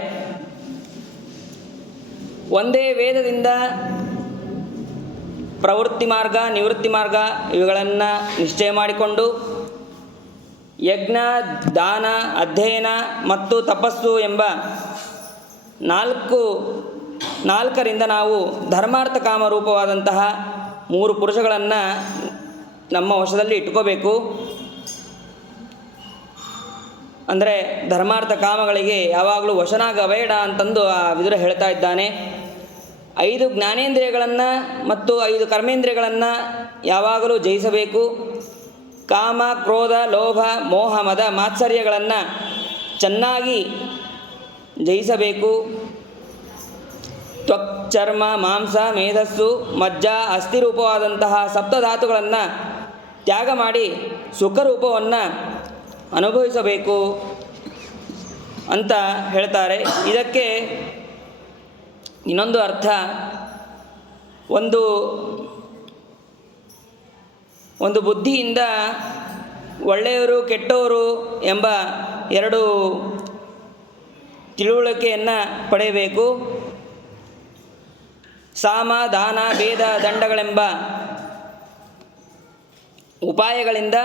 ಒಂದೇ ವೇದದಿಂದ ಪ್ರವೃತ್ತಿ ಮಾರ್ಗ, ನಿವೃತ್ತಿ ಮಾರ್ಗ ಇವುಗಳನ್ನು ನಿಶ್ಚಯ ಮಾಡಿಕೊಂಡು ಯಜ್ಞ, ದಾನ, ಅಧ್ಯಯನ ಮತ್ತು ತಪಸ್ಸು ಎಂಬ ನಾಲ್ಕರಿಂದ ನಾವು ಧರ್ಮಾರ್ಥ ಕಾಮ ರೂಪವಾದಂತಹ 3 ಪುರುಷಗಳನ್ನು ನಮ್ಮ ವಶದಲ್ಲಿ ಇಟ್ಕೋಬೇಕು. ಅಂದರೆ ಧರ್ಮಾರ್ಥ ಕಾಮಗಳಿಗೆ ಯಾವಾಗಲೂ ವಶನಾಗಬೇಡ ಅಂತಂದು ಆ ವಿದುರ ಹೇಳ್ತಾ ಇದ್ದಾನೆ. 5 ಜ್ಞಾನೇಂದ್ರಿಯಗಳನ್ನು ಮತ್ತು 5 ಕರ್ಮೇಂದ್ರಿಯಗಳನ್ನು ಯಾವಾಗಲೂ ಜಯಿಸಬೇಕು. ಕಾಮ, ಕ್ರೋಧ, ಲೋಭ, ಮೋಹ, ಮದ, ಮಾತ್ಸರ್ಯಗಳನ್ನು ಚೆನ್ನಾಗಿ ಜಯಿಸಬೇಕು. ತ್ವಕ್, ಚರ್ಮ, ಮಾಂಸ, ಮೇಧಸ್ಸು, ಮಜ್ಜ, ಅಸ್ಥಿರೂಪವಾದಂತಹ ಸಪ್ತಧಾತುಗಳನ್ನು ತ್ಯಾಗ ಮಾಡಿ ಸುಖರೂಪವನ್ನು ಅನುಭವಿಸಬೇಕು ಅಂತ ಹೇಳ್ತಾರೆ. ಇದಕ್ಕೆ ಇನ್ನೊಂದು ಅರ್ಥ, ಒಂದು ಬುದ್ಧಿಯಿಂದ ಒಳ್ಳೆಯವರು ಕೆಟ್ಟವರು ಎಂಬ 2 ತಿಳುವಳಿಕೆಯನ್ನು ಪಡೆಯಬೇಕು. ಸಾಮ, ದಾನ, ಭೇದ, ದಂಡಗಳೆಂಬ ಉಪಾಯಗಳಿಂದ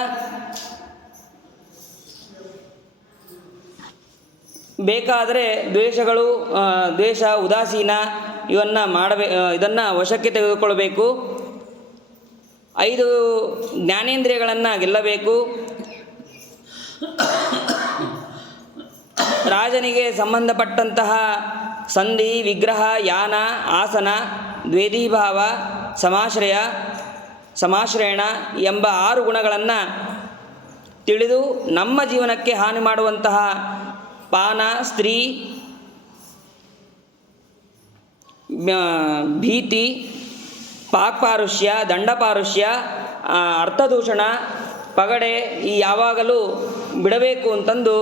ಬೇಕಾದರೆ ದ್ವೇಷ, ಉದಾಸೀನ ಇದನ್ನು ವಶಕ್ಕೆ ತೆಗೆದುಕೊಳ್ಳಬೇಕು. 5 ಜ್ಞಾನೇಂದ್ರಿಯಗಳನ್ನು ಗೆಲ್ಲಬೇಕು. ರಾಜನಿಗೆ ಸಂಬಂಧಪಟ್ಟಂತಹ ಸಂಧಿ, ವಿಗ್ರಹ, ಯಾನ, ಆಸನ, ದ್ವೇಧೀಭಾವ, ಸಮಾಶ್ರಯಣ ಎಂಬ 6 ಗುಣಗಳನ್ನು ತಿಳಿದು ನಮ್ಮ ಜೀವನಕ್ಕೆ ಹಾನಿ ಮಾಡುವಂತಹ ಪಾನ, ಸ್ತ್ರೀ, ಭೀತಿ, ಪಾಕ್ಪಾರುಷ್ಯ, ದಂಡಪಾರುಷ್ಯ, ಅರ್ಥದೂಷಣ, ಪಗಡೆ ಈ ಯಾವಾಗಲೂ ಬಿಡಬೇಕು ಅಂತಂದು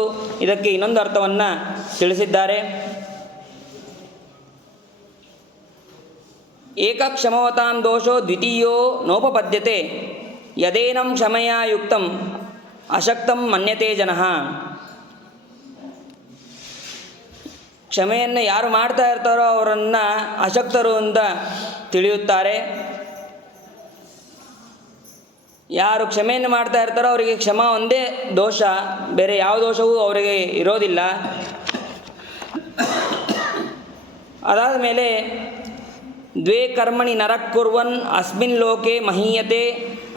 ಇದಕ್ಕೆ ಇನ್ನೊಂದು ಅರ್ಥವನ್ನು ತಿಳಿಸಿದ್ದಾರೆ. ಏಕಕ್ಷಮವತಾಂ ದೋಷೋ ದ್ವಿತೀಯೋ ನೋಪಪದ್ಯತೆ ಯದೇನಂ ಕ್ಷಮಯಾ ಯುಕ್ತಂ ಅಶಕ್ತಂ ಮನ್ಯತೆ ಜನಃ. ಕ್ಷಮೆಯನ್ನು ಯಾರು ಮಾಡ್ತಾ ಇರ್ತಾರೋ ಅವರನ್ನು ಅಶಕ್ತರು ಅಂತ ತಿಳಿಯುತ್ತಾರೆ. ಯಾರು ಕ್ಷಮೆಯನ್ನು ಮಾಡ್ತಾ ಇರ್ತಾರೋ ಅವರಿಗೆ ಕ್ಷಮ ಒಂದೇ ದೋಷ, ಬೇರೆ ಯಾವ ದೋಷವೂ ಅವರಿಗೆ ಇರೋದಿಲ್ಲ. ಅದಾದ ಮೇಲೆ ದ್ವೇ ಕರ್ಮಣಿ ನರಃ ಕುರ್ವನ್ ಅಸ್ಮಿನ್ ಲೋಕೆ ಮಹೀಯತೆ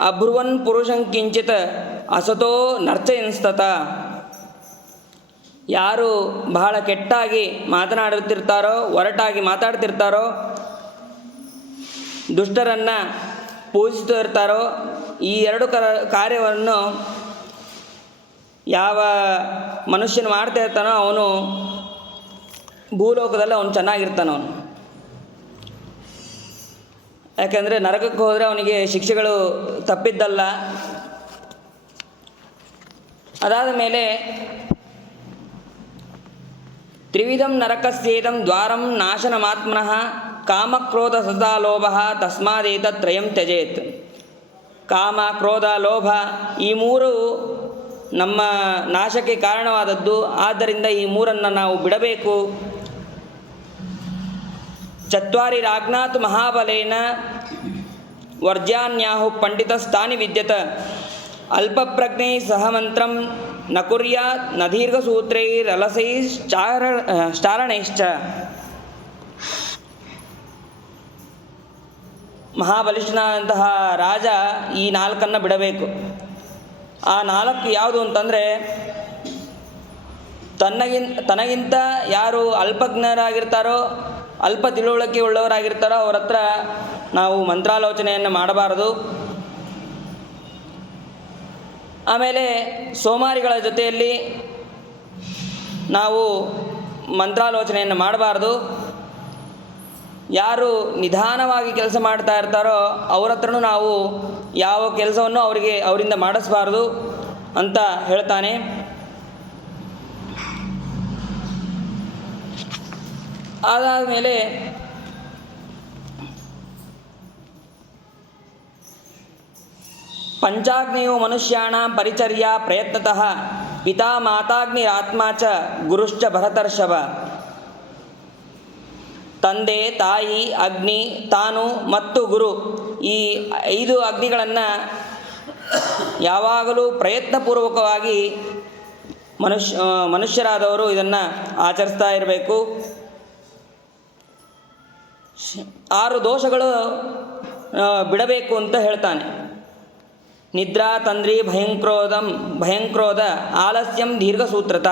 ಅಬ್ರುವನ್ ಪುರುಷಂ ಕಿಂಚಿತ್ ಅಸತೋ ನರ್ಚಯನ್ಸ್ತತ. ಯಾರು ಬಹಳ ಕೆಟ್ಟಾಗಿ ಮಾತನಾಡುತ್ತಿರ್ತಾರೋ, ಒರಟಾಗಿ ಮಾತಾಡ್ತಿರ್ತಾರೋ, ದುಷ್ಟರನ್ನು ಪೂಜಿಸ್ತಾ ಇರ್ತಾರೋ, ಈ 2 ಕಾರ್ಯವನ್ನು ಯಾವ ಮನುಷ್ಯನು ಮಾಡ್ತಾ ಇರ್ತಾನೋ ಅವನು ಭೂಲೋಕದಲ್ಲಿ ಅವನು ಚೆನ್ನಾಗಿರ್ತಾನೆ. ಅವನು ಯಾಕೆಂದರೆ ನರಕಕ್ಕೆ ಹೋದರೆ ಅವನಿಗೆ ಶಿಕ್ಷೆಗಳು ತಪ್ಪಿದ್ದಲ್ಲ. ಅದಾದ ಮೇಲೆ ತ್ರಿವಿಧಂ ನರಕಸ್ಯೇದಂ ದ್ವಾರಂ ನಾಶನಮಾತ್ಮನಃ ಕಾಮಕ್ರೋಧ ಸದಾ ಲೋಭ ತಸ್ಮಾದೇತತ್ರಯಂ ತ್ಯಜೇತ್. ಕಾಮ, ಕ್ರೋಧ, ಲೋಭ ಈ 3 ನಮ್ಮ ನಾಶಕ್ಕೆ ಕಾರಣವಾದದ್ದು. ಆದ್ದರಿಂದ ಈ 3 ನಾವು ಬಿಡಬೇಕು. ಚತ್ವಾರಿರಾಜ್ಞಾತ್ ಮಹಾಬಲೇನ ವರ್ಜ್ಯಾನ್ಯಾಹು ಪಂಡಿತಸ್ಥಾನಿ ವಿದ್ಯತ ಅಲ್ಪಪ್ರಜ್ಞೈ ಸಹ ಮಂತ್ರಂ ನ ಕುರ್ಯಾತ್ ನ ದೀರ್ಘಸೂತ್ರೈರಲಸೈಶ್ಚಾರಣೈಶ್ಚ. ಮಹಾಬಲಿಷ್ಠನಾದಂತಹ ರಾಜ ಈ 4 ಬಿಡಬೇಕು. ಆ 4 ಯಾವುದು ಅಂತಂದರೆ, ತನಗಿಂತ ಯಾರು ಅಲ್ಪಜ್ಞರಾಗಿರ್ತಾರೋ, ಅಲ್ಪ ತಿಳುವಳಿಕೆ ಉಳ್ಳವರಾಗಿರ್ತಾರೋ ಅವ್ರ ಹತ್ರ ನಾವು ಮಂತ್ರಾಲೋಚನೆಯನ್ನು ಮಾಡಬಾರದು. ಆಮೇಲೆ ಸೋಮಾರಿಗಳ ಜೊತೆಯಲ್ಲಿ ನಾವು ಮಂತ್ರಾಲೋಚನೆಯನ್ನು ಮಾಡಬಾರ್ದು. ಯಾರು ನಿಧಾನವಾಗಿ ಕೆಲಸ ಮಾಡ್ತಾ ಇರ್ತಾರೋ ಅವ್ರ ಹತ್ರನೂ ನಾವು ಯಾವ ಕೆಲಸವನ್ನು ಅವರಿಂದ ಮಾಡಿಸಬಾರ್ದು ಅಂತ ಹೇಳ್ತಾನೆ. ಅದಾದ ಮೇಲೆ ಪಂಚಾಗ್ನಿಯು ಮನುಷ್ಯಾಣಾಂ ಪರಿಚರ್ಯಾ ಪ್ರಯತ್ನತಃ ಪಿತಾ ಮಾತಾಗ್ನಿರಾತ್ಮ ಚ ಗುರುಶ್ಚ ಭರತರ್ಷಭ. ತಂದೆ, ತಾಯಿ, ಅಗ್ನಿ, ತಾನು ಮತ್ತು ಗುರು, ಈ 5 ಅಗ್ನಿಗಳನ್ನು ಯಾವಾಗಲೂ ಪ್ರಯತ್ನಪೂರ್ವಕವಾಗಿ ಮನುಷ್ಯರಾದವರು ಇದನ್ನು ಆಚರಿಸ್ತಾ ಇರಬೇಕು. 6 ದೋಷಗಳು ಬಿಡಬೇಕು ಅಂತ ಹೇಳ್ತಾನೆ. ನಿದ್ರಾ, ತಂದ್ರಿ, ಭಯಂಕ್ರೋಧ, ಆಲಸ್ಯಂ, ದೀರ್ಘಸೂತ್ರತ.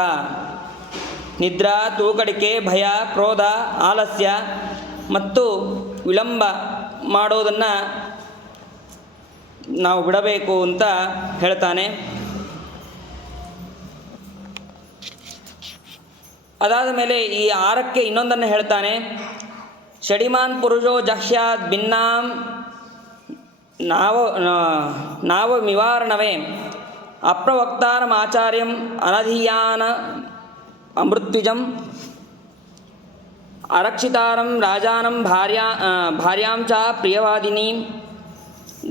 ನಿದ್ರಾ, ತೂಕಡಿಕೆ, ಭಯ, ಕ್ರೋಧ, ಆಲಸ್ಯ ಮತ್ತು ವಿಳಂಬ ಮಾಡೋದನ್ನು ನಾವು ಬಿಡಬೇಕು ಅಂತ ಹೇಳ್ತಾನೆ. ಅದಾದ ಮೇಲೆ ಈ 6ಕ್ಕೆ ಇನ್ನೊಂದನ್ನು ಹೇಳ್ತಾನೆ. ಷಡಿಮಾನ್ ಪುರುಷೋ ಜಹ್ಯಾತ್ ಭಿನ್ನಾಂ ನಾವ ನಿವಾರಣವೇ ಅಪ್ರವಕ್ತಾರಂ ಆಚಾರ್ಯಂ ಅನಧೀಯಾನ ಅಮೃತ್ವಿಜಂ ಅರಕ್ಷಿತಾರಂ ರಾಜಾನಂ ಭಾರ್ಯಾಂ ಚ ಪ್ರಿಯವಾದಿನೀಂ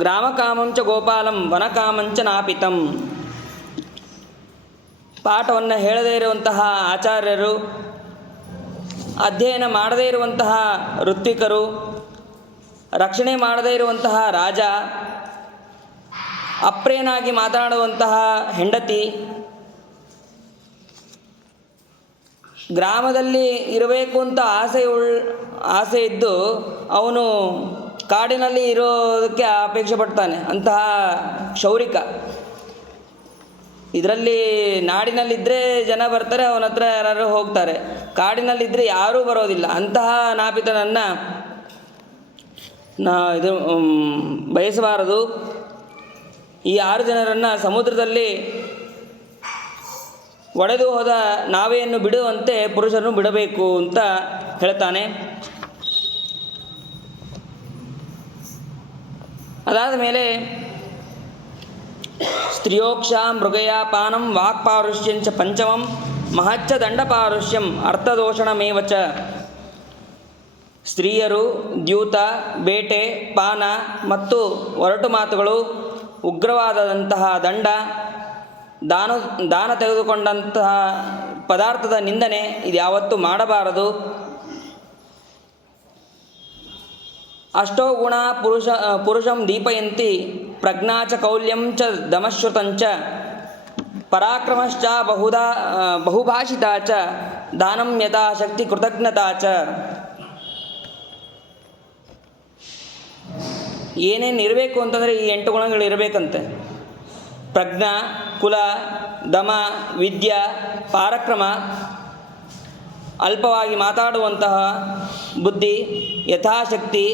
ಗ್ರಾಮಕಾಮಂ ಚ ಗೋಪಾಲಂ ವನಕಾಮಂಚ ನಾಪಿತಂ. ಪಾಠವನ್ನು ಹೇಳದೇ ಇರುವಂತಹ ಆಚಾರ್ಯರು, ಅಧ್ಯಯನ ಮಾಡದೇ ಇರುವಂತಹ ಋತ್ವಿಕರು, ರಕ್ಷಣೆ ಮಾಡದೇ ಇರುವಂತಹ ರಾಜ, ಅಪ್ರಿಯನಾಗಿ ಮಾತನಾಡುವಂತಹ ಹೆಂಡತಿ, ಗ್ರಾಮದಲ್ಲಿ ಇರಬೇಕು ಅಂತ ಆಸೆ ಇದ್ದು ಅವನು ಕಾಡಿನಲ್ಲಿ ಇರೋದಕ್ಕೆ ಅಪೇಕ್ಷೆ ಪಡ್ತಾನೆ, ಅಂತಹ ಕ್ಷೌರಿಕ. ಇದರಲ್ಲಿ ನಾಡಿನಲ್ಲಿದ್ದರೆ ಜನ ಬರ್ತಾರೆ, ಅವನ ಹತ್ರ ಯಾರು ಹೋಗ್ತಾರೆ. ಕಾಡಿನಲ್ಲಿದ್ದರೆ ಯಾರೂ ಬರೋದಿಲ್ಲ. ಅಂತಹ ನಾಪಿತನನ್ನು ಇದು ಬಯಸಬಾರದು. ಈ 6 ಜನರನ್ನು ಸಮುದ್ರದಲ್ಲಿ ಒಡೆದು ಹೋದ ನಾವೆಯನ್ನು ಬಿಡುವಂತೆ ಪುರುಷರನ್ನು ಬಿಡಬೇಕು ಅಂತ ಹೇಳ್ತಾನೆ. ಅದಾದ ಮೇಲೆ ಸ್ತ್ರಿಯೋಕ್ಷ ಮೃಗಯ ಪಾನಂ ವಾಕ್ಪಾರುಷ್ಯಂಚ ಪಂಚಮಂ ಮಹಚ್ಚ ದಂಡಪಾರುಷ್ಯಂ ಅರ್ಥದೋಷಣಮೇವ ಚ. ಸ್ತ್ರೀಯರು, ದ್ಯೂತ, ಬೇಟೆ, ಪಾನ ಮತ್ತು ಒರಟು ಮಾತುಗಳು, ಉಗ್ರವಾದಂತಹ ದಂಡ, ದಾನ ತೆಗೆದುಕೊಂಡಂತಹ ಪದಾರ್ಥದ ನಿಂದನೆ ಇದು ಯಾವತ್ತೂ ಮಾಡಬಾರದು. ಅಷ್ಟೋ ಗುಣ ಪುರುಷಂ ದೀಪಯಂತಿ ಪ್ರಜ್ಞಾ ಚ ಕೌಲ್ಯಂ ಚ ದಮಶ್ರುತಂಚ ಪರಾಕ್ರಮಶ್ಚ ಬಹುಭಾಷಿತಾ ಚ ದಾನಂ ಯಥಾಶಕ್ತಿ ಕೃತಜ್ಞತಾ ಚ. ಏನೇನು ಇರಬೇಕು ಅಂತಂದರೆ ಈ 8 ಗುಣಗಳು ಇರಬೇಕಂತೆ. ಪ್ರಜ್ಞಾ, ಕುಲ, ದಮ, ವಿದ್ಯಾ, ಪರಾಕ್ರಮ, ಅಲ್ಪವಾಗಿ ಮಾತಾಡುವಂತಹ ಬುದ್ಧಿ, ಯಥಾಶಕ್ತಿ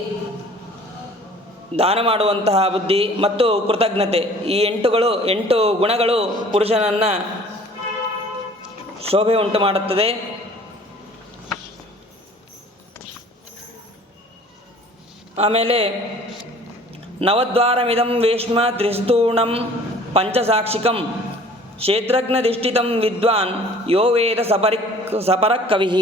ದಾನ ಮಾಡುವಂತಹ ಬುದ್ಧಿ ಮತ್ತು ಕೃತಜ್ಞತೆ. ಈ 8 ಗುಣಗಳು ಪುರುಷನನ್ನು ಶೋಭೆ ಉಂಟು ಮಾಡುತ್ತದೆ. ಆಮೇಲೆ ನವದ್ವಾರಮಿದಂ ವೇಶ್ಮ ತ್ರಿಸ್ತೂಣಂ ಪಂಚಸಾಕ್ಷಿಕಂ ಕ್ಷೇತ್ರಜ್ಞಧಿಷ್ಠಿತಂ ವಿದ್ವಾನ್ ಯೋ ವೇದ ಸಪರಕ್ ಕವಿಃ.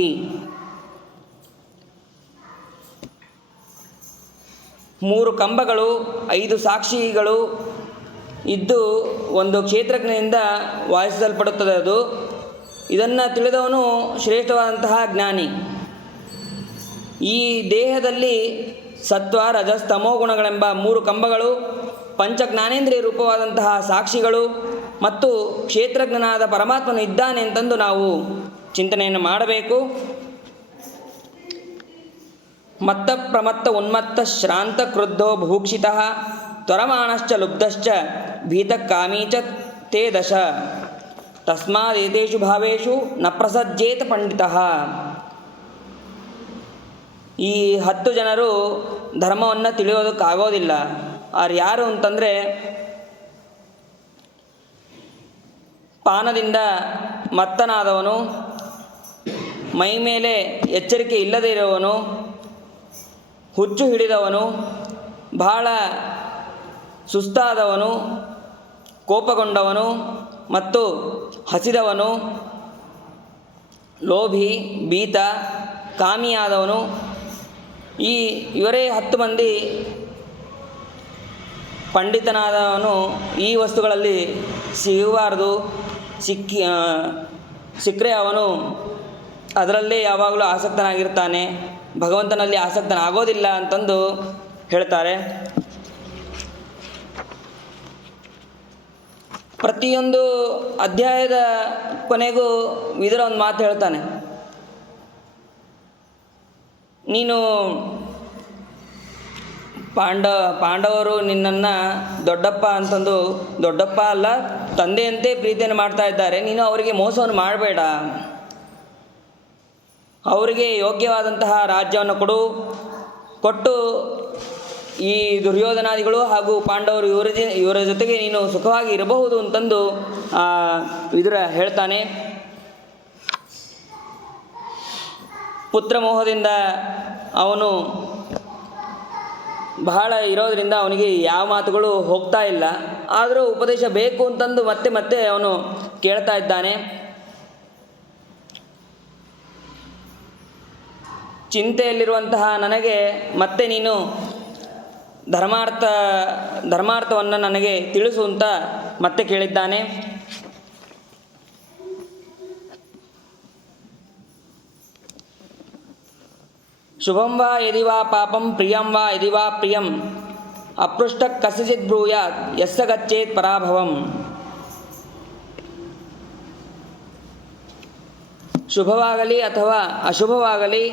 ಮೂರು ಕಂಬಗಳು, 5 ಸಾಕ್ಷಿಗಳು ಇದ್ದು ಒಂದು ಕ್ಷೇತ್ರಜ್ಞನಿಂದ ವಾಸಿಸಲ್ಪಡುತ್ತದೆ. ಅದು ಇದನ್ನು ತಿಳಿದವನು ಶ್ರೇಷ್ಠವಾದಂತಹ ಜ್ಞಾನಿ. ಈ ದೇಹದಲ್ಲಿ ಸತ್ವ, ರಜಸ್, ತಮೋ ಗುಣಗಳೆಂಬ 3 ಕಂಬಗಳು, ಪಂಚಜ್ಞಾನೇಂದ್ರಿಯ ರೂಪವಾದಂತಹ ಸಾಕ್ಷಿಗಳು ಮತ್ತು ಕ್ಷೇತ್ರಜ್ಞನಾದ ಪರಮಾತ್ಮನು ಇದ್ದಾನೆ ಅಂತಂದು ನಾವು ಚಿಂತನೆಯನ್ನು ಮಾಡಬೇಕು. ಮತ್ತ ಪ್ರಮತ್ತ ಉನ್ಮತ್ತ ಶ್ರಾಂತ ಕ್ರುದ್ಧೋ ಭೂಕ್ಷಿತಃ ತ್ವರಮಾಣಶ್ಚ ಲುಬ್ಧಶ್ಚ ಭೀತಕಾಮೀ ಚ ತೇ ದಶ ತಸ್ಮಾದೇತೇಷು ಭಾವೇಷು ನ ಪ್ರಸಜ್ಜೇತ ಪಂಡಿತಃ. ಈ 10 ಜನರು ಧರ್ಮವನ್ನು ತಿಳಿಯೋದಕ್ಕಾಗೋದಿಲ್ಲ. ಅವ್ರು ಯಾರು ಅಂತಂದರೆ ಪಾನದಿಂದ ಮತ್ತನಾದವನು, ಮೈ ಮೇಲೆ ಎಚ್ಚರಿಕೆ ಇಲ್ಲದೇ ಇರುವವನು, ಹುಚ್ಚು ಹಿಡಿದವನು, ಬಹಳ ಸುಸ್ತಾದವನು, ಕೋಪಗೊಂಡವನು ಮತ್ತು ಹಸಿದವನು, ಲೋಭಿ, ಭೀತ, ಕಾಮಿಯಾದವನು, ಇವರೇ 10 ಮಂದಿ ಪಂಡಿತನಾದವನು ಈ ವಸ್ತುಗಳಲ್ಲಿ ಸಿಗಬಾರ್ದು. ಸಿಕ್ಕರೆ ಅವನು ಅದರಲ್ಲೇ ಯಾವಾಗಲೂ ಆಸಕ್ತನಾಗಿರ್ತಾನೆ, ಭಗವಂತನಲ್ಲಿ ಆಸಕ್ತನಾಗೋದಿಲ್ಲ ಅಂತಂದು ಹೇಳ್ತಾರೆ. ಪ್ರತಿಯೊಂದು ಅಧ್ಯಾಯದ ಕೊನೆಗೂ ವಿದುರ ಒಂದು ಮಾತು ಹೇಳ್ತಾನೆ. ನೀನು ಪಾಂಡವರು ನಿನ್ನನ್ನು ದೊಡ್ಡಪ್ಪ ಅಂತಂದು, ದೊಡ್ಡಪ್ಪ ಅಲ್ಲ ತಂದೆಯಂತೆ ಪ್ರೀತಿಯನ್ನು ಮಾಡ್ತಾ ಇದ್ದಾರೆ, ನೀನು ಅವರಿಗೆ ಮೋಸವನ್ನು ಮಾಡಬೇಡ, ಅವರಿಗೆ ಯೋಗ್ಯವಾದಂತಹ ರಾಜ್ಯವನ್ನು ಕೊಟ್ಟು ಈ ದುರ್ಯೋಧನಾದಿಗಳು ಹಾಗೂ ಪಾಂಡವರು ಇವರ ಜೊತೆಗೆ ನೀನು ಸುಖವಾಗಿ ಇರಬಹುದು ಅಂತಂದು ವಿದುರ ಹೇಳ್ತಾನೆ. ಪುತ್ರ ಮೋಹದಿಂದ ಅವನು ಬಹಳ ಇರೋದರಿಂದ ಅವನಿಗೆ ಯಾವ ಮಾತುಗಳು ಹೋಗ್ತಾ ಇಲ್ಲ. ಆದರೂ ಉಪದೇಶ ಬೇಕು ಅಂತಂದು ಮತ್ತೆ ಮತ್ತೆ ಅವನು ಕೇಳ್ತಾ ಇದ್ದಾನೆ. ಚಿಂತೆಯಲ್ಲಿರುವಂತಹ ನನಗೆ ಮತ್ತೆ ನೀನು ಧರ್ಮಾರ್ಥವನ್ನು ನನಗೆ ತಿಳಿಸು ಅಂತ ಮತ್ತೆ ಕೇಳಿದ್ದಾನೆ. ಶುಭಂ ವಾ ಯದಿ ವಾ ಪಾಪಂ, ಪ್ರಿಯಂ ವಾ ಯದಿ ವಾ ಪ್ರಿಯಂ, ಅಪೃಷ್ಟ ಕಸ್ಯಚಿತ್ ಬ್ರೂಯಾತ್ ಯಸ್ಸ ಗಚ್ಚೇತ್ ಪರಾಭವಂ. ಶುಭವಾಗಲಿ ಅಥವಾ ಅಶುಭವಾಗಲಿ,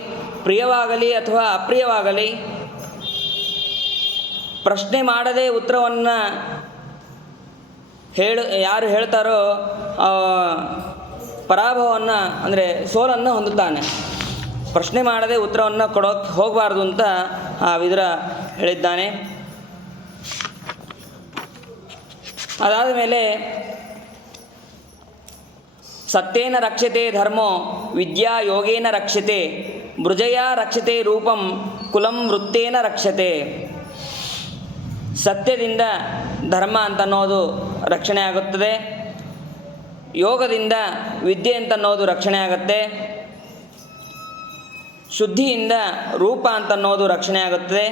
ಪ್ರಿಯವಾಗಲಿ ಅಥವಾ ಅಪ್ರಿಯವಾಗಲಿ, ಪ್ರಶ್ನೆ ಮಾಡದೆ ಉತ್ತರವನ್ನು ಯಾರು ಹೇಳ್ತಾರೋ ಪರಾಭವವನ್ನು ಅಂದರೆ ಸೋಲನ್ನು ಹೊಂದುತ್ತಾನೆ. ಪ್ರಶ್ನೆ ಮಾಡದೆ ಉತ್ತರವನ್ನು ಕೊಡೋಕ್ಕೆ ಹೋಗಬಾರ್ದು ಅಂತ ವಿದುರ ಹೇಳಿದ್ದಾನೆ. ಅದಾದ ಮೇಲೆ ಸತ್ಯೇನ ರಕ್ಷತೆ ಧರ್ಮೋ ವಿದ್ಯಾ ಯೋಗೇನ ರಕ್ಷತೆ, ಮೃಜಯ ರಕ್ಷತೆ ರೂಪಂ ಕುಲಂ ವೃತ್ತೇನ ರಕ್ಷತೆ. ಸತ್ಯದಿಂದ ಧರ್ಮ ಅಂತನ್ನೋದು ರಕ್ಷಣೆ ಆಗುತ್ತದೆ, ಯೋಗದಿಂದ ವಿದ್ಯೆ ಅಂತನ್ನೋದು ರಕ್ಷಣೆ ಆಗುತ್ತೆ, ಶುದ್ಧಿಯಿಂದ ರೂಪ ಅಂತನ್ನೋದು ರಕ್ಷಣೆ ಆಗುತ್ತದೆ,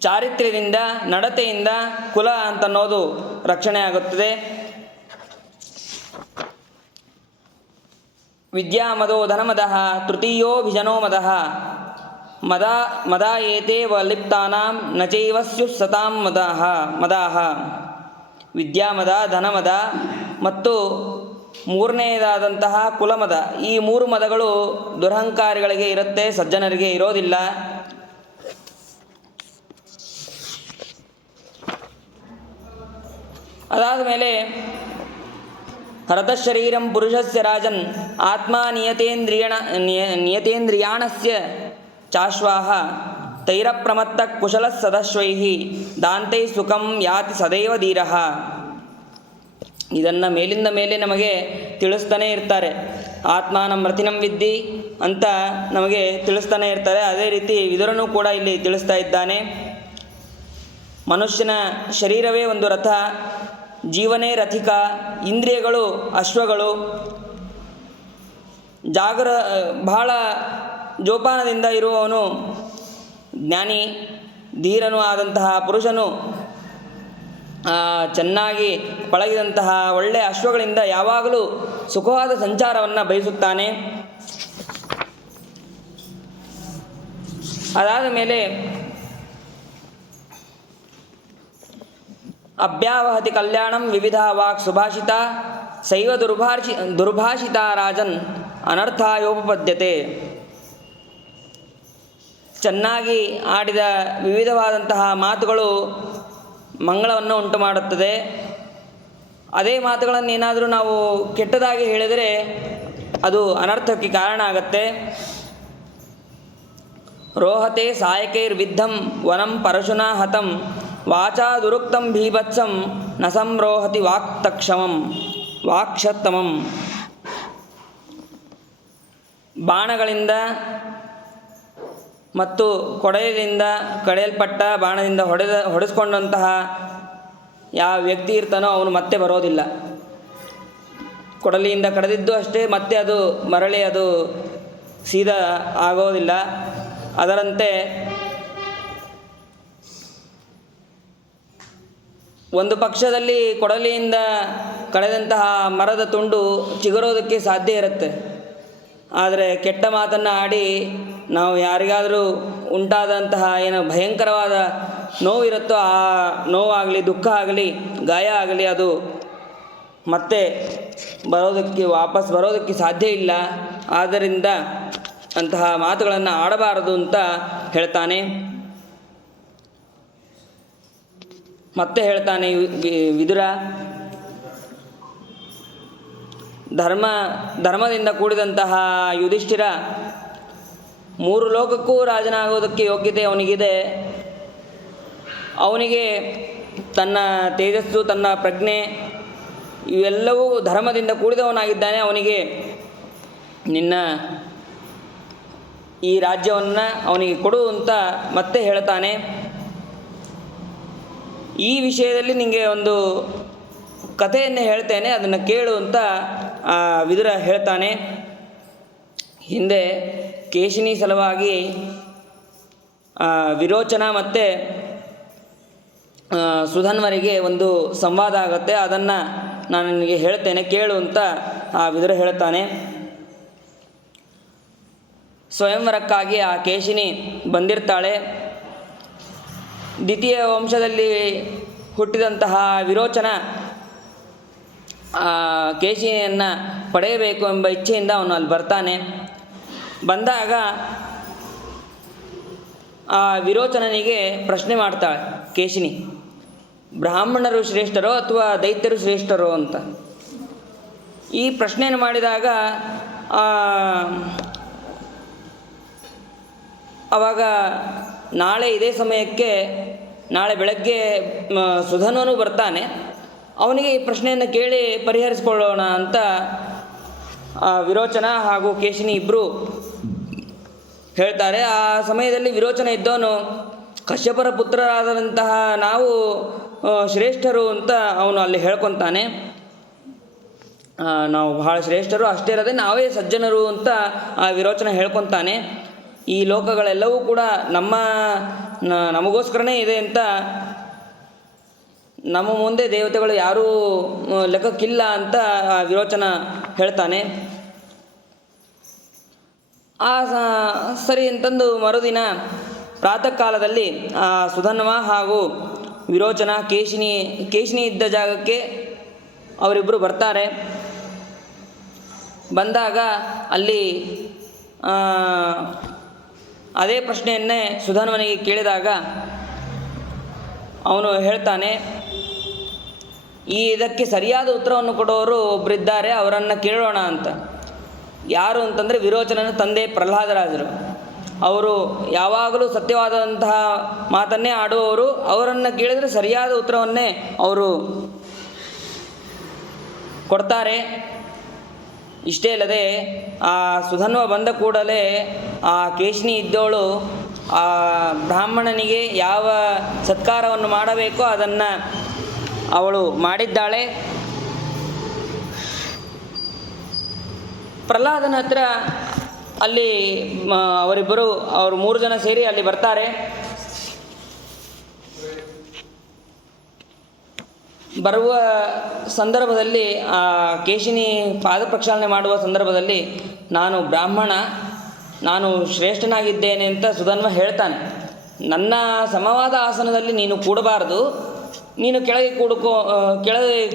ಚಾರಿತ್ರ್ಯದಿಂದ ನಡತೆಯಿಂದ ಕುಲ ಅಂತನ್ನೋದು ರಕ್ಷಣೆ ಆಗುತ್ತದೆ. ವಿದ್ಯಾ ಮದೋ ಧನಮದಃ ತೃತೀಯೋಭಿಜನೋ ಮದಃ ಮದ ಏತೆ ವಲಿಪ್ತಾನಾಂ ನ ಚೈವ ಸ್ಯುಃ ಸತಾಂ ಮದಾಹ. ವಿದ್ಯಾಮದ, ಧನಮದ ಮತ್ತು ಮೂರನೆಯದಾದಂತಹ ಕುಲಮದ, ಈ 3 ಮದಗಳು ದುರಹಂಕಾರಿಗಳಿಗೆ ಇರುತ್ತೆ, ಸಜ್ಜನರಿಗೆ ಇರೋದಿಲ್ಲ. ಅದಾದ ಮೇಲೆ ಹರತಶರೀರಂ ಪುರುಷಸ್ಯ ರಾಜನ್ ಆತ್ಮ ನಿಯತೇಂದ್ರಿಯಾಣಸ್ಯ ಚಾಶ್ವಾಹ ತೈರಪ್ರಮತ್ತ ಕುಶಲ ಸದಶ್ವೈಃ ದಾಂತೈ ಸುಖಂ ಯಾತಿ ಸದೈವ ಧೀರಃ. ಇದನ್ನು ಮೇಲಿಂದ ಮೇಲೆ ನಮಗೆ ತಿಳಿಸ್ತಾನೆ ಇರ್ತಾರೆ. ಆತ್ಮಾನಂ ರಥಿನಂ ವಿದ್ಧಿ ಅಂತ ನಮಗೆ ತಿಳಿಸ್ತಾನೆ ಇರ್ತಾರೆ. ಅದೇ ರೀತಿ ವಿದುರನೂ ಕೂಡ ಇಲ್ಲಿ ತಿಳಿಸ್ತಾ ಇದ್ದಾನೆ. ಮನುಷ್ಯನ ಶರೀರವೇ ಒಂದು ರಥ, ಜೀವನೇ ರಥಿಕ, ಇಂದ್ರಿಯಗಳು ಅಶ್ವಗಳು. ಬಹಳ ಜೋಪಾನದಿಂದ ಇರುವವನು ಜ್ಞಾನಿ, ಧೀರನೂ ಆದಂತಹ ಪುರುಷನು ಚೆನ್ನಾಗಿ ಪಳಗಿದಂತಹ ಒಳ್ಳೆಯ ಅಶ್ವಗಳಿಂದ ಯಾವಾಗಲೂ ಸುಖವಾದ ಸಂಚಾರವನ್ನು ಬಯಸುತ್ತಾನೆ. ಅದಾದ ಮೇಲೆ ಅಭ್ಯಾವಹತಿ ಕಲ್ಯಾಣಂ ವಿವಿಧ ವಾಕ್ ಸುಭಾಷಿತ ಸೈವ ದುರ್ಭಾಷಿತ ರಾಜನ್ ಅನರ್ಥಾಯೋಪಪದ್ಯತೆ. ಚೆನ್ನಾಗಿ ಆಡಿದ ವಿವಿಧವಾದಂತಹ ಮಾತುಗಳು ಮಂಗಳವನ್ನು ಉಂಟು ಮಾಡುತ್ತದೆ. ಅದೇ ಮಾತುಗಳನ್ನೇನಾದರೂ ನಾವು ಕೆಟ್ಟದಾಗಿ ಹೇಳಿದರೆ ಅದು ಅನರ್ಥಕ್ಕೆ ಕಾರಣ ಆಗತ್ತೆ. ರೋಹತೆ ಸಾಯಕೈರ್ವಿದ್ಧಂ ವನಂ ಪರಶುನಾ ಹತಂ ವಾಚಾ ದುರುಕ್ತಂ ಭೀಭತ್ಸಂ ನ ಸಂರೋಹತಿ ವಾಕ್ಷತ್ತಮಂ. ಬಾಣಗಳಿಂದ ಮತ್ತು ಕೊಡೆಯಿಂದ ಕಡೆಯಲ್ಪಟ್ಟ ಬಾಣದಿಂದ ಹೊಡೆಸ್ಕೊಂಡಂತಹ ಯಾವ ವ್ಯಕ್ತಿ ಇರ್ತಾನೋ ಅವನು ಮತ್ತೆ ಬರೋದಿಲ್ಲ. ಕೊಡಲಿಯಿಂದ ಕಡಿದಿದ್ದು ಅಷ್ಟೇ, ಮತ್ತೆ ಅದು ಮರಳಿ ಅದು ಸೀದಾ ಆಗೋದಿಲ್ಲ. ಅದರಂತೆ ಒಂದು ಪಕ್ಷದಲ್ಲಿ ಕೊಡಲಿಯಿಂದ ಕಳೆದಂತಹ ಮರದ ತುಂಡು ಚಿಗುರೋದಕ್ಕೆ ಸಾಧ್ಯ ಇರುತ್ತೆ. ಆದರೆ ಕೆಟ್ಟ ಮಾತನ್ನು ಆಡಿ ನಾವು ಯಾರಿಗಾದರೂ ಉಂಟಾದಂತಹ ಏನು ಭಯಂಕರವಾದ ನೋವಿರುತ್ತೋ ಆ ನೋವಾಗಲಿ, ದುಃಖ ಆಗಲಿ, ಗಾಯ ಆಗಲಿ, ಅದು ಮತ್ತೆ ವಾಪಸ್ ಬರೋದಕ್ಕೆ ಸಾಧ್ಯ ಇಲ್ಲ. ಆದ್ದರಿಂದ ಅಂತಹ ಮಾತುಗಳನ್ನು ಆಡಬಾರದು ಅಂತ ಹೇಳ್ತಾನೆ. ಮತ್ತೆ ಹೇಳ್ತಾನೆ ವಿದುರ, ಧರ್ಮದಿಂದ ಕೂಡಿದಂತಹ ಯುಧಿಷ್ಠಿರ 3 ಲೋಕಕ್ಕೂ ರಾಜನಾಗೋದಕ್ಕೆ ಯೋಗ್ಯತೆ ಅವನಿಗಿದೆ. ಅವನಿಗೆ ತನ್ನ ತೇಜಸ್ಸು, ತನ್ನ ಪ್ರಜ್ಞೆ ಇವೆಲ್ಲವೂ ಧರ್ಮದಿಂದ ಕೂಡಿದವನಾಗಿದ್ದಾನೆ. ಅವನಿಗೆ ನಿನ್ನ ಈ ರಾಜ್ಯವನ್ನು ಅವನಿಗೆ ಕೊಡು ಅಂತ ಮತ್ತೆ ಹೇಳ್ತಾನೆ. ಈ ವಿಷಯದಲ್ಲಿ ನಿಮಗೆ ಒಂದು ಕಥೆಯನ್ನು ಹೇಳ್ತೇನೆ, ಅದನ್ನು ಕೇಳು ಅಂತ ವಿದುರ ಹೇಳ್ತಾನೆ. ಹಿಂದೆ ಕೇಶಿನಿ ಸಲುವಾಗಿ ವಿರೋಚನ ಮತ್ತು ಸುಧನ್ವರಿಗೆ ಒಂದು ಸಂವಾದ ಆಗುತ್ತೆ. ಅದನ್ನು ನಾನು ನಿನಗೆ ಹೇಳ್ತೇನೆ, ಕೇಳು ಅಂತ ವಿದುರ ಹೇಳ್ತಾನೆ. ಸ್ವಯಂವರಕ್ಕಾಗಿ ಆ ಕೇಶಿನಿ ಬಂದಿರ್ತಾಳೆ. ದ್ವಿತೀಯ ವಂಶದಲ್ಲಿ ಹುಟ್ಟಿದಂತಹ ವಿರೋಚನ ಕೇಶಿನಿಯನ್ನು ಪಡೆಯಬೇಕು ಎಂಬ ಇಚ್ಛೆಯಿಂದ ಅವನು ಅಲ್ಲಿ ಬರ್ತಾನೆ. ಬಂದಾಗ ಆ ವಿರೋಚನನಿಗೆ ಪ್ರಶ್ನೆ ಮಾಡ್ತಾಳೆ ಕೇಶಿನಿ, ಬ್ರಾಹ್ಮಣರು ಶ್ರೇಷ್ಠರೋ ಅಥವಾ ದೈತ್ಯರು ಶ್ರೇಷ್ಠರೋ ಅಂತ. ಈ ಪ್ರಶ್ನೆಯನ್ನು ಮಾಡಿದಾಗ ಆವಾಗ ನಾಳೆ ಇದೇ ಸಮಯಕ್ಕೆ, ನಾಳೆ ಬೆಳಗ್ಗೆ ಸುಧನ್ವನು ಬರ್ತಾನೆ. ಅವನಿಗೆ ಈ ಪ್ರಶ್ನೆಯನ್ನು ಕೇಳಿ ಪರಿಹರಿಸ್ಕೊಳ್ಳೋಣ ಅಂತ ವಿರೋಚನ ಹಾಗೂ ಕೇಶಿನಿ ಇಬ್ಬರು ಹೇಳ್ತಾರೆ. ಆ ಸಮಯದಲ್ಲಿ ವಿರೋಚನ ಇದ್ದವನು ಕಶ್ಯಪರ ಪುತ್ರರಾದಂತಹ ನಾವು ಶ್ರೇಷ್ಠರು ಅಂತ ಅವನು ಅಲ್ಲಿ ಹೇಳ್ಕೊತಾನೆ. ನಾವು ಬಹಳ ಶ್ರೇಷ್ಠರು, ಅಷ್ಟೇ ಇರದೆ ನಾವೇ ಸಜ್ಜನರು ಅಂತ ಆ ವಿರೋಚನ ಹೇಳ್ಕೊತಾನೆ. ಈ ಲೋಕಗಳೆಲ್ಲವೂ ಕೂಡ ನಮಗೋಸ್ಕರನೇ ಇದೆ ಅಂತ, ನಮ್ಮ ಮುಂದೆ ದೇವತೆಗಳು ಯಾರೂ ಲೆಕ್ಕಕ್ಕಿಲ್ಲ ಅಂತ ಆ ವಿರೋಚನ ಹೇಳ್ತಾನೆ. ಸರಿ ಅಂತಂದು ಮರುದಿನ ಪ್ರಾತಃ ಕಾಲದಲ್ಲಿ ಸುಧನ್ವ ಹಾಗೂ ವಿರೋಚನ ಕೇಶಿನಿ ಇದ್ದ ಜಾಗಕ್ಕೆ ಅವರಿಬ್ಬರು ಬರ್ತಾರೆ. ಬಂದಾಗ ಅಲ್ಲಿ ಅದೇ ಪ್ರಶ್ನೆಯನ್ನೇ ಸುಧನ್ವನಿಗೆ ಕೇಳಿದಾಗ ಅವನು ಹೇಳ್ತಾನೆ, ಇದಕ್ಕೆ ಸರಿಯಾದ ಉತ್ತರವನ್ನು ಕೊಡೋರು ಒಬ್ಬರಿದ್ದಾರೆ, ಅವರನ್ನು ಕೇಳೋಣ ಅಂತ. ಯಾರು ಅಂತಂದರೆ ವಿರೋಚನನ ತಂದೆ ಪ್ರಹ್ಲಾದರಾಜರು. ಅವರು ಯಾವಾಗಲೂ ಸತ್ಯವಾದಂತಹ ಮಾತನ್ನೇ ಆಡುವವರು. ಅವರನ್ನು ಕೇಳಿದರೆ ಸರಿಯಾದ ಉತ್ತರವನ್ನೇ ಅವರು ಕೊಡ್ತಾರೆ. ಇಷ್ಟೇ ಅಲ್ಲದೆ ಆ ಸುಧನ್ವ ಬಂದ ಕೂಡಲೇ ಆ ಕೇಶಿನಿ ಇದ್ದವಳು ಆ ಬ್ರಾಹ್ಮಣನಿಗೆ ಯಾವ ಸತ್ಕಾರವನ್ನು ಮಾಡಬೇಕೋ ಅದನ್ನು ಅವಳು ಮಾಡಿದ್ದಾಳೆ. ಪ್ರಹ್ಲಾದನ ಹತ್ರ ಅಲ್ಲಿ ಅವರು 3 ಜನ ಸೇರಿ ಅಲ್ಲಿ ಬರ್ತಾರೆ. ಬರುವ ಸಂದರ್ಭದಲ್ಲಿ ಆ ಕೇಶಿನಿ ಪಾದ ಪ್ರಕ್ಷಾಳನೆ ಮಾಡುವ ಸಂದರ್ಭದಲ್ಲಿ ನಾನು ಬ್ರಾಹ್ಮಣ, ನಾನು ಶ್ರೇಷ್ಠನಾಗಿದ್ದೇನೆ ಅಂತ ಸುಧನ್ವ ಹೇಳ್ತಾನೆ. ನನ್ನ ಸಮವಾದ ಆಸನದಲ್ಲಿ ನೀನು ಕೂಡಬಾರದು, ನೀನು ಕೆಳಗೆ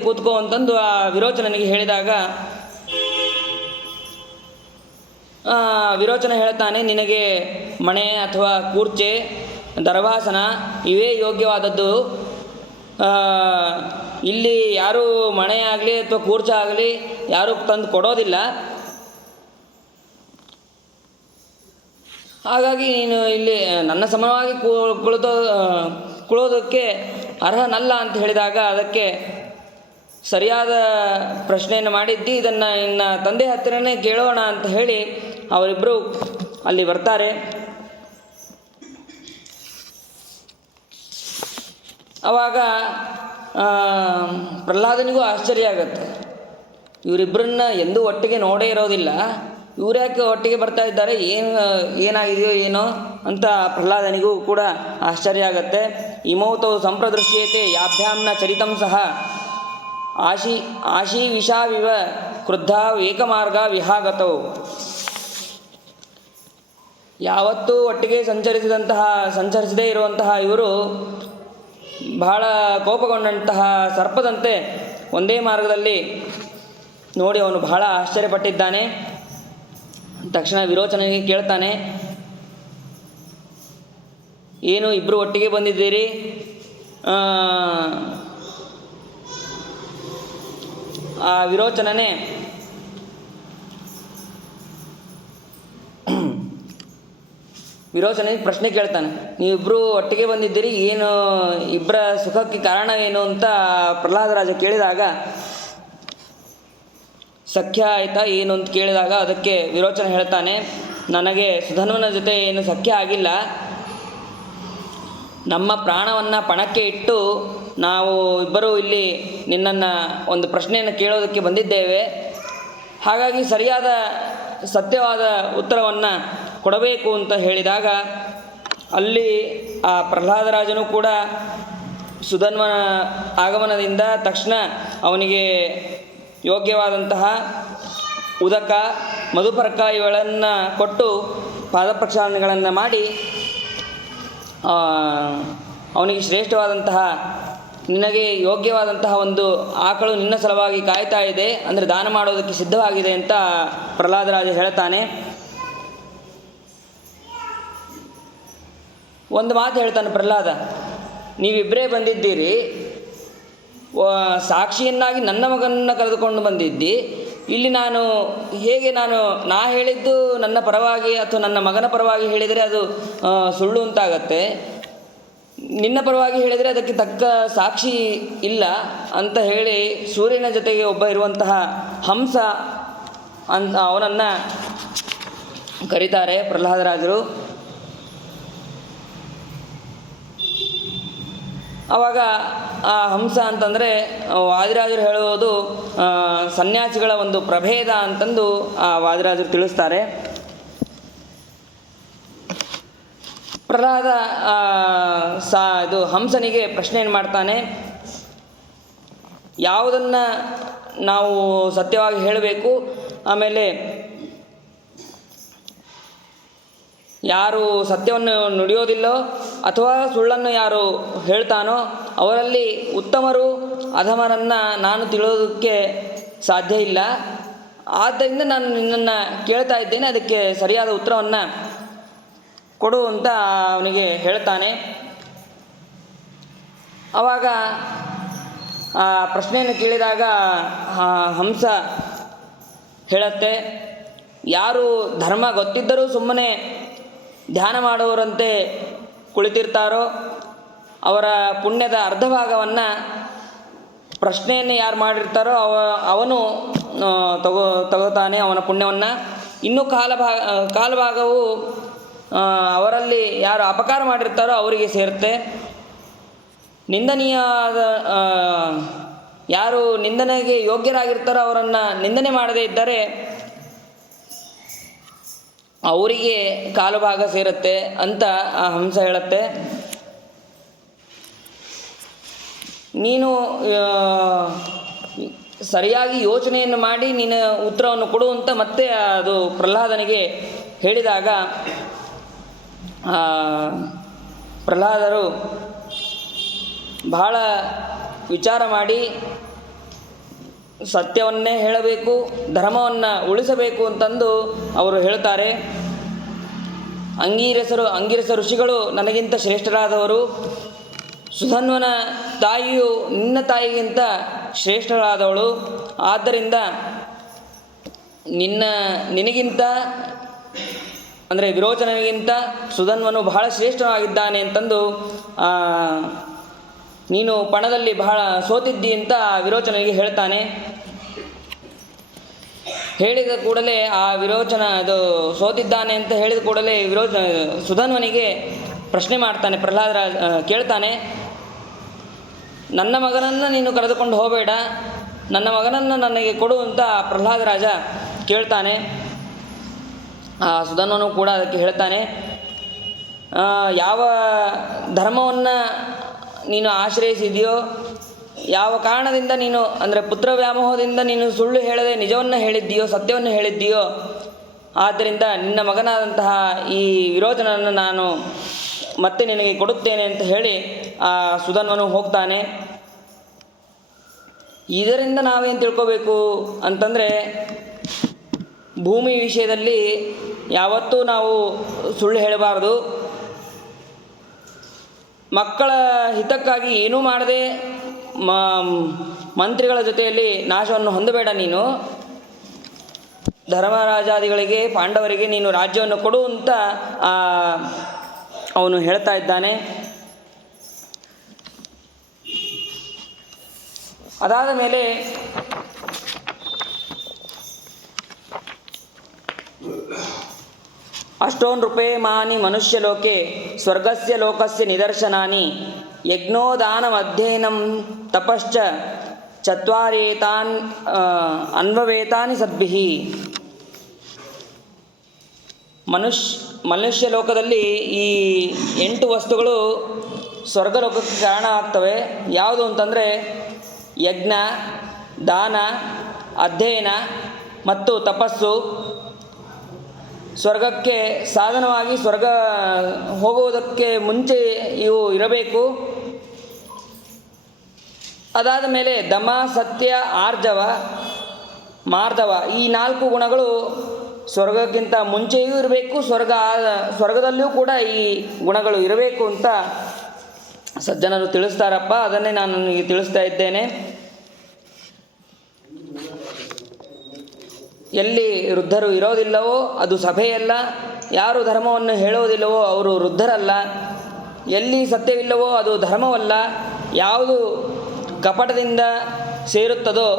ಕೂತ್ಕೋ ಅಂತಂದು ಆ ವಿರೋಚನನಿಗೆ ಹೇಳಿದಾಗ ವಿರೋಚನ ಹೇಳ್ತಾನೆ, ನಿನಗೆ ಮಣೆ ಅಥವಾ ಕೂರ್ಚೆ, ದರ್ಭಾಸನ ಇವೇ ಯೋಗ್ಯವಾದದ್ದು. ಇಲ್ಲಿ ಯಾರೂ ಮಣೆ ಆಗಲಿ ಅಥವಾ ಕೂರ್ಚೆ ಆಗಲಿ ಯಾರೂ ತಂದು ಕೊಡೋದಿಲ್ಲ. ಹಾಗಾಗಿ ನೀನು ಇಲ್ಲಿ ನನ್ನ ಸಮವಾಗಿ ಕುಳೋದಕ್ಕೆ ಅರ್ಹನಲ್ಲ ಅಂತ ಹೇಳಿದಾಗ ಅದಕ್ಕೆ ಸರಿಯಾದ ಪ್ರಶ್ನೆಯನ್ನು ಮಾಡಿದ್ದು, ಇದನ್ನು ನಿನ್ನ ತಂದೆ ಹತ್ತಿರನೇ ಕೇಳೋಣ ಅಂತ ಹೇಳಿ ಅವರಿಬ್ಬರು ಅಲ್ಲಿ ಬರ್ತಾರೆ. ಆವಾಗ ಪ್ರಹ್ಲಾದನಿಗೂ ಆಶ್ಚರ್ಯ ಆಗುತ್ತೆ. ಇವರಿಬ್ಬರನ್ನ ಎಂದೂ ಒಟ್ಟಿಗೆ ನೋಡೇ ಇರೋದಿಲ್ಲ, ಇವ್ರು ಯಾಕೆ ಒಟ್ಟಿಗೆ ಬರ್ತಾ ಇದ್ದಾರೆ, ಏನಾಗಿದೆಯೋ ಏನೋ ಅಂತ ಪ್ರಹ್ಲಾದನಿಗೂ ಕೂಡ ಆಶ್ಚರ್ಯ ಆಗುತ್ತೆ. ಇಮೌತೌ ಸಂಪ್ರದೃಶ್ಯತೆ ಯಾಭ್ಯಾಮ್ನ ಚರಿತಂ ಸಹ ಆಶೀವಿಷಾವಿವ ಕ್ರುದ್ಧ ಏಕಮಾರ್ಗ ವಿಹಾಗತೌ. ಯಾವತ್ತೂ ಒಟ್ಟಿಗೆ ಸಂಚರಿಸದೇ ಇರುವಂತಹ ಇವರು ಬಹಳ ಕೋಪಗೊಂಡಂತಹ ಸರ್ಪದಂತೆ ಒಂದೇ ಮಾರ್ಗದಲ್ಲಿ ನೋಡಿ ಅವನು ಬಹಳ ಆಶ್ಚರ್ಯಪಟ್ಟಿದ್ದಾನೆ. ತಕ್ಷಣ ವಿರೋಚನಿಗೆ ಕೇಳ್ತಾನೆ, ಏನು ಇಬ್ಬರು ಒಟ್ಟಿಗೆ ಬಂದಿದ್ದೀರಿ, ಆ ವಿರೋಚನನೇ ವಿರೋಚನಿಗೆ ಪ್ರಶ್ನೆ ಕೇಳ್ತಾನೆ, ನೀವಿಬ್ಬರು ಒಟ್ಟಿಗೆ ಬಂದಿದ್ದೀರಿ, ಏನು ಇಬ್ಬರ ಸುಖಕ್ಕೆ ಕಾರಣ ಏನು ಅಂತ ಪ್ರಹ್ಲಾದರಾಜ ಕೇಳಿದಾಗ, ಸಖ್ಯ ಆಯಿತಾ ಏನು ಅಂತ ಕೇಳಿದಾಗ ಅದಕ್ಕೆ ವಿರೋಚನ ಹೇಳ್ತಾನೆ, ನನಗೆ ಸುಧನ್ವನ ಜೊತೆ ಏನು ಸಖ್ಯ ಆಗಿಲ್ಲ, ನಮ್ಮ ಪ್ರಾಣವನ್ನು ಪಣಕ್ಕೆ ಇಟ್ಟು ನಾವು ಇಬ್ಬರು ಇಲ್ಲಿ ನಿನ್ನನ್ನು ಒಂದು ಪ್ರಶ್ನೆಯನ್ನು ಕೇಳೋದಕ್ಕೆ ಬಂದಿದ್ದೇವೆ. ಹಾಗಾಗಿ ಸರಿಯಾದ ಸತ್ಯವಾದ ಉತ್ತರವನ್ನು ಕೊಡಬೇಕು ಅಂತ ಹೇಳಿದಾಗ ಅಲ್ಲಿ ಆ ಪ್ರಹ್ಲಾದರಾಜನು ಕೂಡ ಸುಧನ್ವನ ಆಗಮನದಿಂದ ತಕ್ಷಣ ಅವನಿಗೆ ಯೋಗ್ಯವಾದಂತಹ ಉದಕ ಮಧುಪರ್ಕ ಇವುಗಳನ್ನು ಕೊಟ್ಟು ಪಾದಪ್ರಕ್ಷಾಲನೆಗಳನ್ನು ಮಾಡಿ ಅವನಿಗೆ ಶ್ರೇಷ್ಠವಾದಂತಹ ನಿನಗೆ ಯೋಗ್ಯವಾದಂತಹ ಒಂದು ಆಕಳು ನಿನ್ನ ಸಲುವಾಗಿ ಕಾಯ್ತಾ ಇದೆ, ಅಂದರೆ ದಾನ ಮಾಡೋದಕ್ಕೆ ಸಿದ್ಧವಾಗಿದೆ ಅಂತ ಪ್ರಹ್ಲಾದರಾಜ ಹೇಳ್ತಾನೆ. ಒಂದು ಮಾತು ಹೇಳ್ತಾನೆ ಪ್ರಹ್ಲಾದ, ನೀವಿಬ್ಬರೇ ಬಂದಿದ್ದೀರಿ, ಸಾಕ್ಷಿಯನ್ನಾಗಿ ನನ್ನ ಮಗನನ್ನು ಕರೆದುಕೊಂಡು ಬಂದಿದ್ದಿ, ಇಲ್ಲಿ ಹೇಗೆ ನಾ ಹೇಳಿದ್ದು ನನ್ನ ಪರವಾಗಿ ಅಥವಾ ನನ್ನ ಮಗನ ಪರವಾಗಿ ಹೇಳಿದರೆ ಅದು ಸುಳ್ಳು ಅಂತಾಗತ್ತೆ, ನಿನ್ನ ಪರವಾಗಿ ಹೇಳಿದರೆ ಅದಕ್ಕೆ ತಕ್ಕ ಸಾಕ್ಷಿ ಇಲ್ಲ ಅಂತ ಹೇಳಿ ಸೂರ್ಯನ ಜೊತೆಗೆ ಒಬ್ಬ ಇರುವಂತಹ ಹಂಸ ಅಂತ ಅವನನ್ನು ಕರೀತಾರೆ ಪ್ರಹ್ಲಾದರಾಜರು. ಆವಾಗ ಆ ಹಂಸ ಅಂತಂದರೆ ವಾದಿರಾಜರು ಹೇಳುವುದು ಸನ್ಯಾಸಿಗಳ ಒಂದು ಪ್ರಭೇದ ಅಂತಂದು ಆ ವಾದಿರಾಜರು ತಿಳಿಸ್ತಾರೆ. ಪ್ರಹ್ಲಾದ ಇದು ಹಂಸನಿಗೆ ಪ್ರಶ್ನೆಯನ್ನು ಮಾಡ್ತಾನೆ, ಯಾವುದನ್ನು ನಾವು ಸತ್ಯವಾಗಿ ಹೇಳಬೇಕು, ಆಮೇಲೆ ಯಾರು ಸತ್ಯವನ್ನು ನುಡಿಯೋದಿಲ್ಲೋ ಅಥವಾ ಸುಳ್ಳನ್ನು ಯಾರು ಹೇಳ್ತಾನೋ ಅವರಲ್ಲಿ ಉತ್ತಮರು ಅಧಮರನ್ನು ನಾನು ತಿಳಿಯೋದಕ್ಕೆ ಸಾಧ್ಯ ಇಲ್ಲ. ಆದ್ದರಿಂದ ನಾನು ನಿನ್ನನ್ನು ಕೇಳ್ತಾ ಇದ್ದೇನೆ, ಅದಕ್ಕೆ ಸರಿಯಾದ ಉತ್ತರವನ್ನು ಕೊಡು ಅಂತ ಅವನಿಗೆ ಹೇಳ್ತಾನೆ. ಆವಾಗ ಆ ಪ್ರಶ್ನೆಯನ್ನು ಕೇಳಿದಾಗ ಹಂಸ ಹೇಳುತ್ತೆ, ಯಾರು ಧರ್ಮ ಗೊತ್ತಿದ್ದರೂ ಸುಮ್ಮನೆ ಧ್ಯಾನ ಮಾಡುವವರಂತೆ ಕುಳಿತಿರ್ತಾರೋ ಅವರ ಪುಣ್ಯದ ಅರ್ಧ ಭಾಗವನ್ನು ಪ್ರಶ್ನೆಯನ್ನು ಯಾರು ಮಾಡಿರ್ತಾರೋ ಅವನು ತಗೋತಾನೆ ಅವನ ಪುಣ್ಯವನ್ನು. ಇನ್ನೂ ಕಾಲಭಾಗವು ಅವರಲ್ಲಿ ಯಾರು ಅಪಕಾರ ಮಾಡಿರ್ತಾರೋ ಅವರಿಗೆ ಸೇರುತ್ತೆ. ನಿಂದನೀಯವಾದ ಯಾರು ನಿಂದನೆಗೆ ಯೋಗ್ಯರಾಗಿರ್ತಾರೋ ಅವರನ್ನು ನಿಂದನೆ ಮಾಡದೇ ಇದ್ದರೆ ಅವರಿಗೆ ಕಾಲು ಭಾಗ ಸೇರುತ್ತೆ ಅಂತ ಆ ಹಂಸ ಹೇಳುತ್ತೆ. ನೀನು ಸರಿಯಾಗಿ ಯೋಚನೆಯನ್ನು ಮಾಡಿ ನೀನು ಉತ್ತರವನ್ನು ಕೊಡು ಅಂತ ಮತ್ತೆ ಅದು ಪ್ರಹ್ಲಾದನಿಗೆ ಹೇಳಿದಾಗ ಪ್ರಹ್ಲಾದರು ಬಹಳ ವಿಚಾರ ಮಾಡಿ ಸತ್ಯವನ್ನೇ ಹೇಳಬೇಕು, ಧರ್ಮವನ್ನು ಉಳಿಸಬೇಕು ಅಂತಂದು ಅವರು ಹೇಳ್ತಾರೆ. ಅಂಗಿರಸ ಋಷಿಗಳು ನನಗಿಂತ ಶ್ರೇಷ್ಠರಾದವರು, ಸುಧನ್ವನ ತಾಯಿಯು ನಿನ್ನ ತಾಯಿಗಿಂತ ಶ್ರೇಷ್ಠರಾದವಳು, ಆದ್ದರಿಂದ ನಿನಗಿಂತ ಅಂದರೆ ವಿರೋಚನನಿಗಿಂತ ಸುಧನ್ವನು ಬಹಳ ಶ್ರೇಷ್ಠವಾಗಿದ್ದಾನೆ ಅಂತಂದು ನೀನು ಪಣದಲ್ಲಿ ಬಹಳ ಸೋತಿದ್ದಿ ಅಂತ ವಿರೋಚನಿಗೆ ಹೇಳ್ತಾನೆ. ಹೇಳಿದ ಕೂಡಲೇ ಆ ವಿರೋಚನ ಅದು ಸೋತಿದ್ದಾನೆ ಅಂತ ಹೇಳಿದ ಕೂಡಲೇ ಸುಧನ್ವನಿಗೆ ಪ್ರಶ್ನೆ ಮಾಡ್ತಾನೆ ಪ್ರಹ್ಲಾದರಾಜ ಕೇಳ್ತಾನೆ, ನನ್ನ ಮಗನನ್ನು ನೀನು ಕರೆದುಕೊಂಡು ಹೋಗಬೇಡ, ನನ್ನ ಮಗನನ್ನು ನನಗೆ ಕೊಡು ಅಂತ ಪ್ರಹ್ಲಾದ ರಾಜ ಕೇಳ್ತಾನೆ. ಆ ಸುಧನ್ವನು ಕೂಡ ಅದಕ್ಕೆ ಹೇಳ್ತಾನೆ, ಯಾವ ಧರ್ಮವನ್ನು ನೀನು ಆಶ್ರಯಿಸಿದೆಯೋ, ಯಾವ ಕಾರಣದಿಂದ ನೀನು ಅಂದರೆ ಪುತ್ರ ವ್ಯಾಮೋಹದಿಂದ ನೀನು ಸುಳ್ಳು ಹೇಳದೆ ನಿಜವನ್ನು ಹೇಳಿದ್ದೀಯೋ, ಸತ್ಯವನ್ನು ಹೇಳಿದ್ದೀಯೋ, ಆದ್ದರಿಂದ ನಿನ್ನ ಮಗನಾದಂತಹ ಈ ವಿರೋಚನನ್ನು ನಾನು ಮತ್ತೆ ನಿನಗೆ ಕೊಡುತ್ತೇನೆ ಅಂತ ಹೇಳಿ ಆ ಸುಧನ್ವನು ಹೋಗ್ತಾನೆ. ಇದರಿಂದ ನಾವೇನು ತಿಳ್ಕೋಬೇಕು ಅಂತಂದರೆ, ಭೂಮಿ ವಿಷಯದಲ್ಲಿ ಯಾವತ್ತೂ ನಾವು ಸುಳ್ಳು ಹೇಳಬಾರದು. ಮಕ್ಕಳ ಹಿತಕ್ಕಾಗಿ ಏನೂ ಮಾಡದೆ ಮಂತ್ರಿಗಳ ಜೊತೆಯಲ್ಲಿ ನಾಶವನ್ನು ಹೊಂದಬೇಡ. ನೀನು ಧರ್ಮರಾಜಾದಿಗಳಿಗೆ, ಪಾಂಡವರಿಗೆ ನೀನು ರಾಜ್ಯವನ್ನು ಕೊಡು ಅಂತ ಅವನು ಹೇಳ್ತಾ ಇದ್ದಾನೆ. ಅದಾದ ಮೇಲೆ ಅಷ್ಟೋನ್ನೃಪೇಮಾನಿ ಮನುಷ್ಯಲೋಕೆ ಸ್ವರ್ಗಸ್ಯ ಲೋಕಸ್ಯ ನಿದರ್ಶನಾನಿ ಯಜ್ಞೋದಾನಮಧ್ಯಯನಂ ತಪಶ್ಚ ಚತ್ವಾರೇತಾನ್ ಅನ್ವವೇತಾನಿ ಸದ್ಭಿಃ. ಮನುಷ್ಯ ಲೋಕದಲ್ಲಿ ಈ 8 ವಸ್ತುಗಳು ಸ್ವರ್ಗಲೋಕಕ್ಕೆ ಕಾರಣ ಆಗ್ತವೆ. ಯಾವುದು ಅಂತಂದರೆ ಯಜ್ಞ, ದಾನ, ಅಧ್ಯಯನ ಮತ್ತು ತಪಸ್ಸು. ಸ್ವರ್ಗಕ್ಕೆ ಸಾಧನವಾಗಿ ಸ್ವರ್ಗ ಹೋಗುವುದಕ್ಕೆ ಮುಂಚೆ ಇವು ಇರಬೇಕು. ಅದಾದ ಮೇಲೆ ದಮ, ಸತ್ಯ, ಆರ್ಜವ, ಮಾರ್ದವ, ಈ 4 ಗುಣಗಳು ಸ್ವರ್ಗಕ್ಕಿಂತ ಮುಂಚೆಯೂ ಇರಬೇಕು, ಸ್ವರ್ಗದಲ್ಲಿಯೂ ಕೂಡ ಈ ಗುಣಗಳು ಇರಬೇಕು ಅಂತ ಸಜ್ಜನರು ತಿಳಿಸ್ತಾರಪ್ಪ. ಅದನ್ನೇ ನಾನು ನಿಮಗೆ ತಿಳಿಸ್ತಾ ಇದ್ದೇನೆ. ಎಲ್ಲಿ ವೃದ್ಧರು ಇರೋದಿಲ್ಲವೋ ಅದು ಸಭೆಯಲ್ಲ, ಯಾರು ಧರ್ಮವನ್ನು ಹೇಳೋದಿಲ್ಲವೋ ಅವರು ವೃದ್ಧರಲ್ಲ, ಎಲ್ಲಿ ಸತ್ಯವಿಲ್ಲವೋ ಅದು ಧರ್ಮವಲ್ಲ, ಯಾವುದು ಕಪಟದಿಂದ ಸೇರುತ್ತದೋ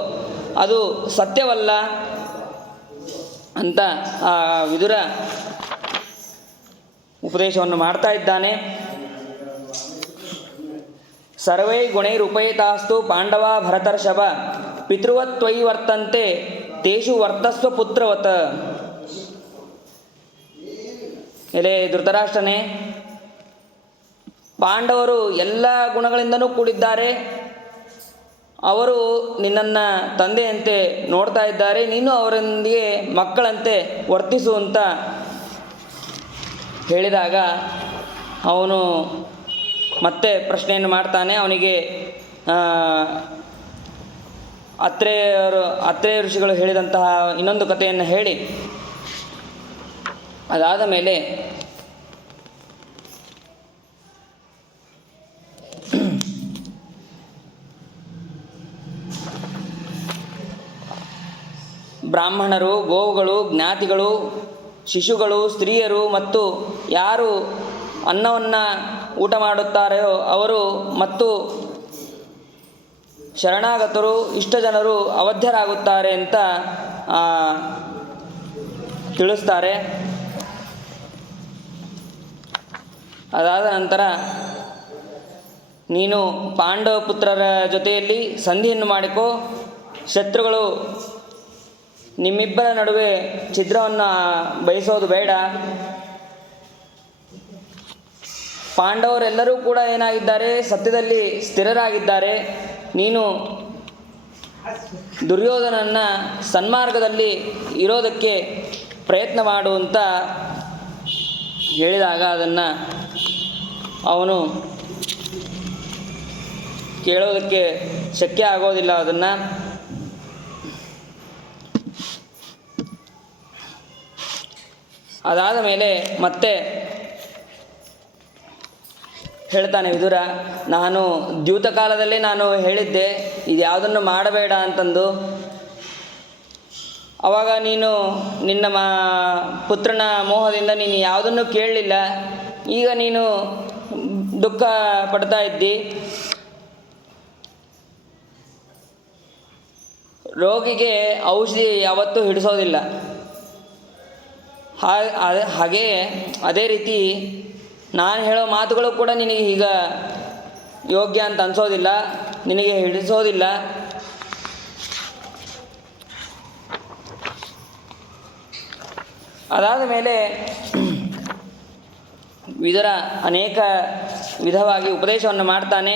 ಅದು ಸತ್ಯವಲ್ಲ ಅಂತ ಆ ವಿದುರ ಉಪದೇಶವನ್ನು ಮಾಡ್ತಾ ಇದ್ದಾನೆ. ಸರ್ವೈ ಗುಣೈರುಪೇತಾಸ್ತು ಪಾಂಡವ ಭರತರ್ಷಭ ಪಿತೃವತ್ವಯಿ ವರ್ತಂತೆ ತೇಷು ವರ್ತಸ್ವ ಪುತ್ರವತ್. ಎಲೆ ಧೃತರಾಷ್ಟ್ರನೇ, ಪಾಂಡವರು ಎಲ್ಲ ಗುಣಗಳಿಂದನೂ ಕೂಡಿದ್ದಾರೆ. ಅವರು ನಿನ್ನನ್ನು ತಂದೆಯಂತೆ ನೋಡ್ತಾ ಇದ್ದಾರೆ, ನೀನು ಅವರೊಂದಿಗೆ ಮಕ್ಕಳಂತೆ ವರ್ತಿಸು ಅಂತ ಹೇಳಿದಾಗ ಅವನು ಮತ್ತೆ ಪ್ರಶ್ನೆಯನ್ನು ಮಾಡ್ತಾನೆ. ಅವನಿಗೆ ಅತ್ರೇಯ ಋಷಿಗಳು ಹೇಳಿದಂತಹ ಇನ್ನೊಂದು ಕಥೆಯನ್ನು ಹೇಳಿ ಅದಾದ ಮೇಲೆ ಬ್ರಾಹ್ಮಣರು, ಗೋವುಗಳು, ಜ್ಞಾತಿಗಳು, ಶಿಶುಗಳು, ಸ್ತ್ರೀಯರು ಮತ್ತು ಯಾರು ಅನ್ನವನ್ನು ಊಟ ಮಾಡುತ್ತಾರೆಯೋ ಅವರು ಮತ್ತು ಶರಣಾಗತರು, ಇಷ್ಟಜನರು ಅವಧ್ಯರಾಗುತ್ತಾರೆ ಅಂತ ತಿಳಿಸ್ತಾರೆ. ಅದಾದ ನಂತರ ನೀನು ಪಾಂಡವ ಪುತ್ರರ ಜೊತೆಯಲ್ಲಿ ಸಂಧಿಯನ್ನು ಮಾಡಿಕೋ, ಶತ್ರುಗಳು ನಿಮ್ಮಿಬ್ಬರ ನಡುವೆ ಛಿದ್ರವನ್ನು ಬಯಸೋದು ಬೇಡ. ಪಾಂಡವರೆಲ್ಲರೂ ಕೂಡ ಏನಾಗಿದ್ದಾರೆ, ಸತ್ಯದಲ್ಲಿ ಸ್ಥಿರರಾಗಿದ್ದಾರೆ. ನೀನು ದುರ್ಯೋಧನನ್ನು ಸನ್ಮಾರ್ಗದಲ್ಲಿ ಇರೋದಕ್ಕೆ ಪ್ರಯತ್ನ ಮಾಡು ಅಂತ ಹೇಳಿದಾಗ ಅದನ್ನು ಅವನು ಕೇಳೋದಕ್ಕೆ ಶಕ್ಯ ಆಗೋದಿಲ್ಲ. ಅದನ್ನು ಅದಾದ ಮೇಲೆ ಮತ್ತೆ ಹೇಳ್ತಾನೆ ವಿದುರ, ನಾನು ದ್ಯೂತ ಕಾಲದಲ್ಲೇ ನಾನು ಹೇಳಿದ್ದೆ ಇದು ಯಾವುದನ್ನು ಮಾಡಬೇಡ ಅಂತಂದು. ಆವಾಗ ನೀನು ನಿನ್ನ ಪುತ್ರನ ಮೋಹದಿಂದ ನೀನು ಯಾವುದನ್ನು ಕೇಳಲಿಲ್ಲ. ಈಗ ನೀನು ದುಃಖ ಪಡ್ತಾ ಇದ್ದಿ. ರೋಗಿಗೆ ಔಷಧಿ ಯಾವತ್ತೂ ಹಿಡಿಸೋದಿಲ್ಲ. ಹಾಗೇ ಅದೇ ರೀತಿ ನಾನು ಹೇಳೋ ಮಾತುಗಳು ಕೂಡ ನಿನಗೆ ಈಗ ಯೋಗ್ಯ ಅಂತ ಅನಿಸೋದಿಲ್ಲ. ನಿನಗೆ ಹಿಡಿಸೋದಿಲ್ಲ. ಅದಾದ ಮೇಲೆ ವಿದುರ ಅನೇಕ ವಿಧವಾಗಿ ಉಪದೇಶವನ್ನು ಮಾಡ್ತಾನೆ.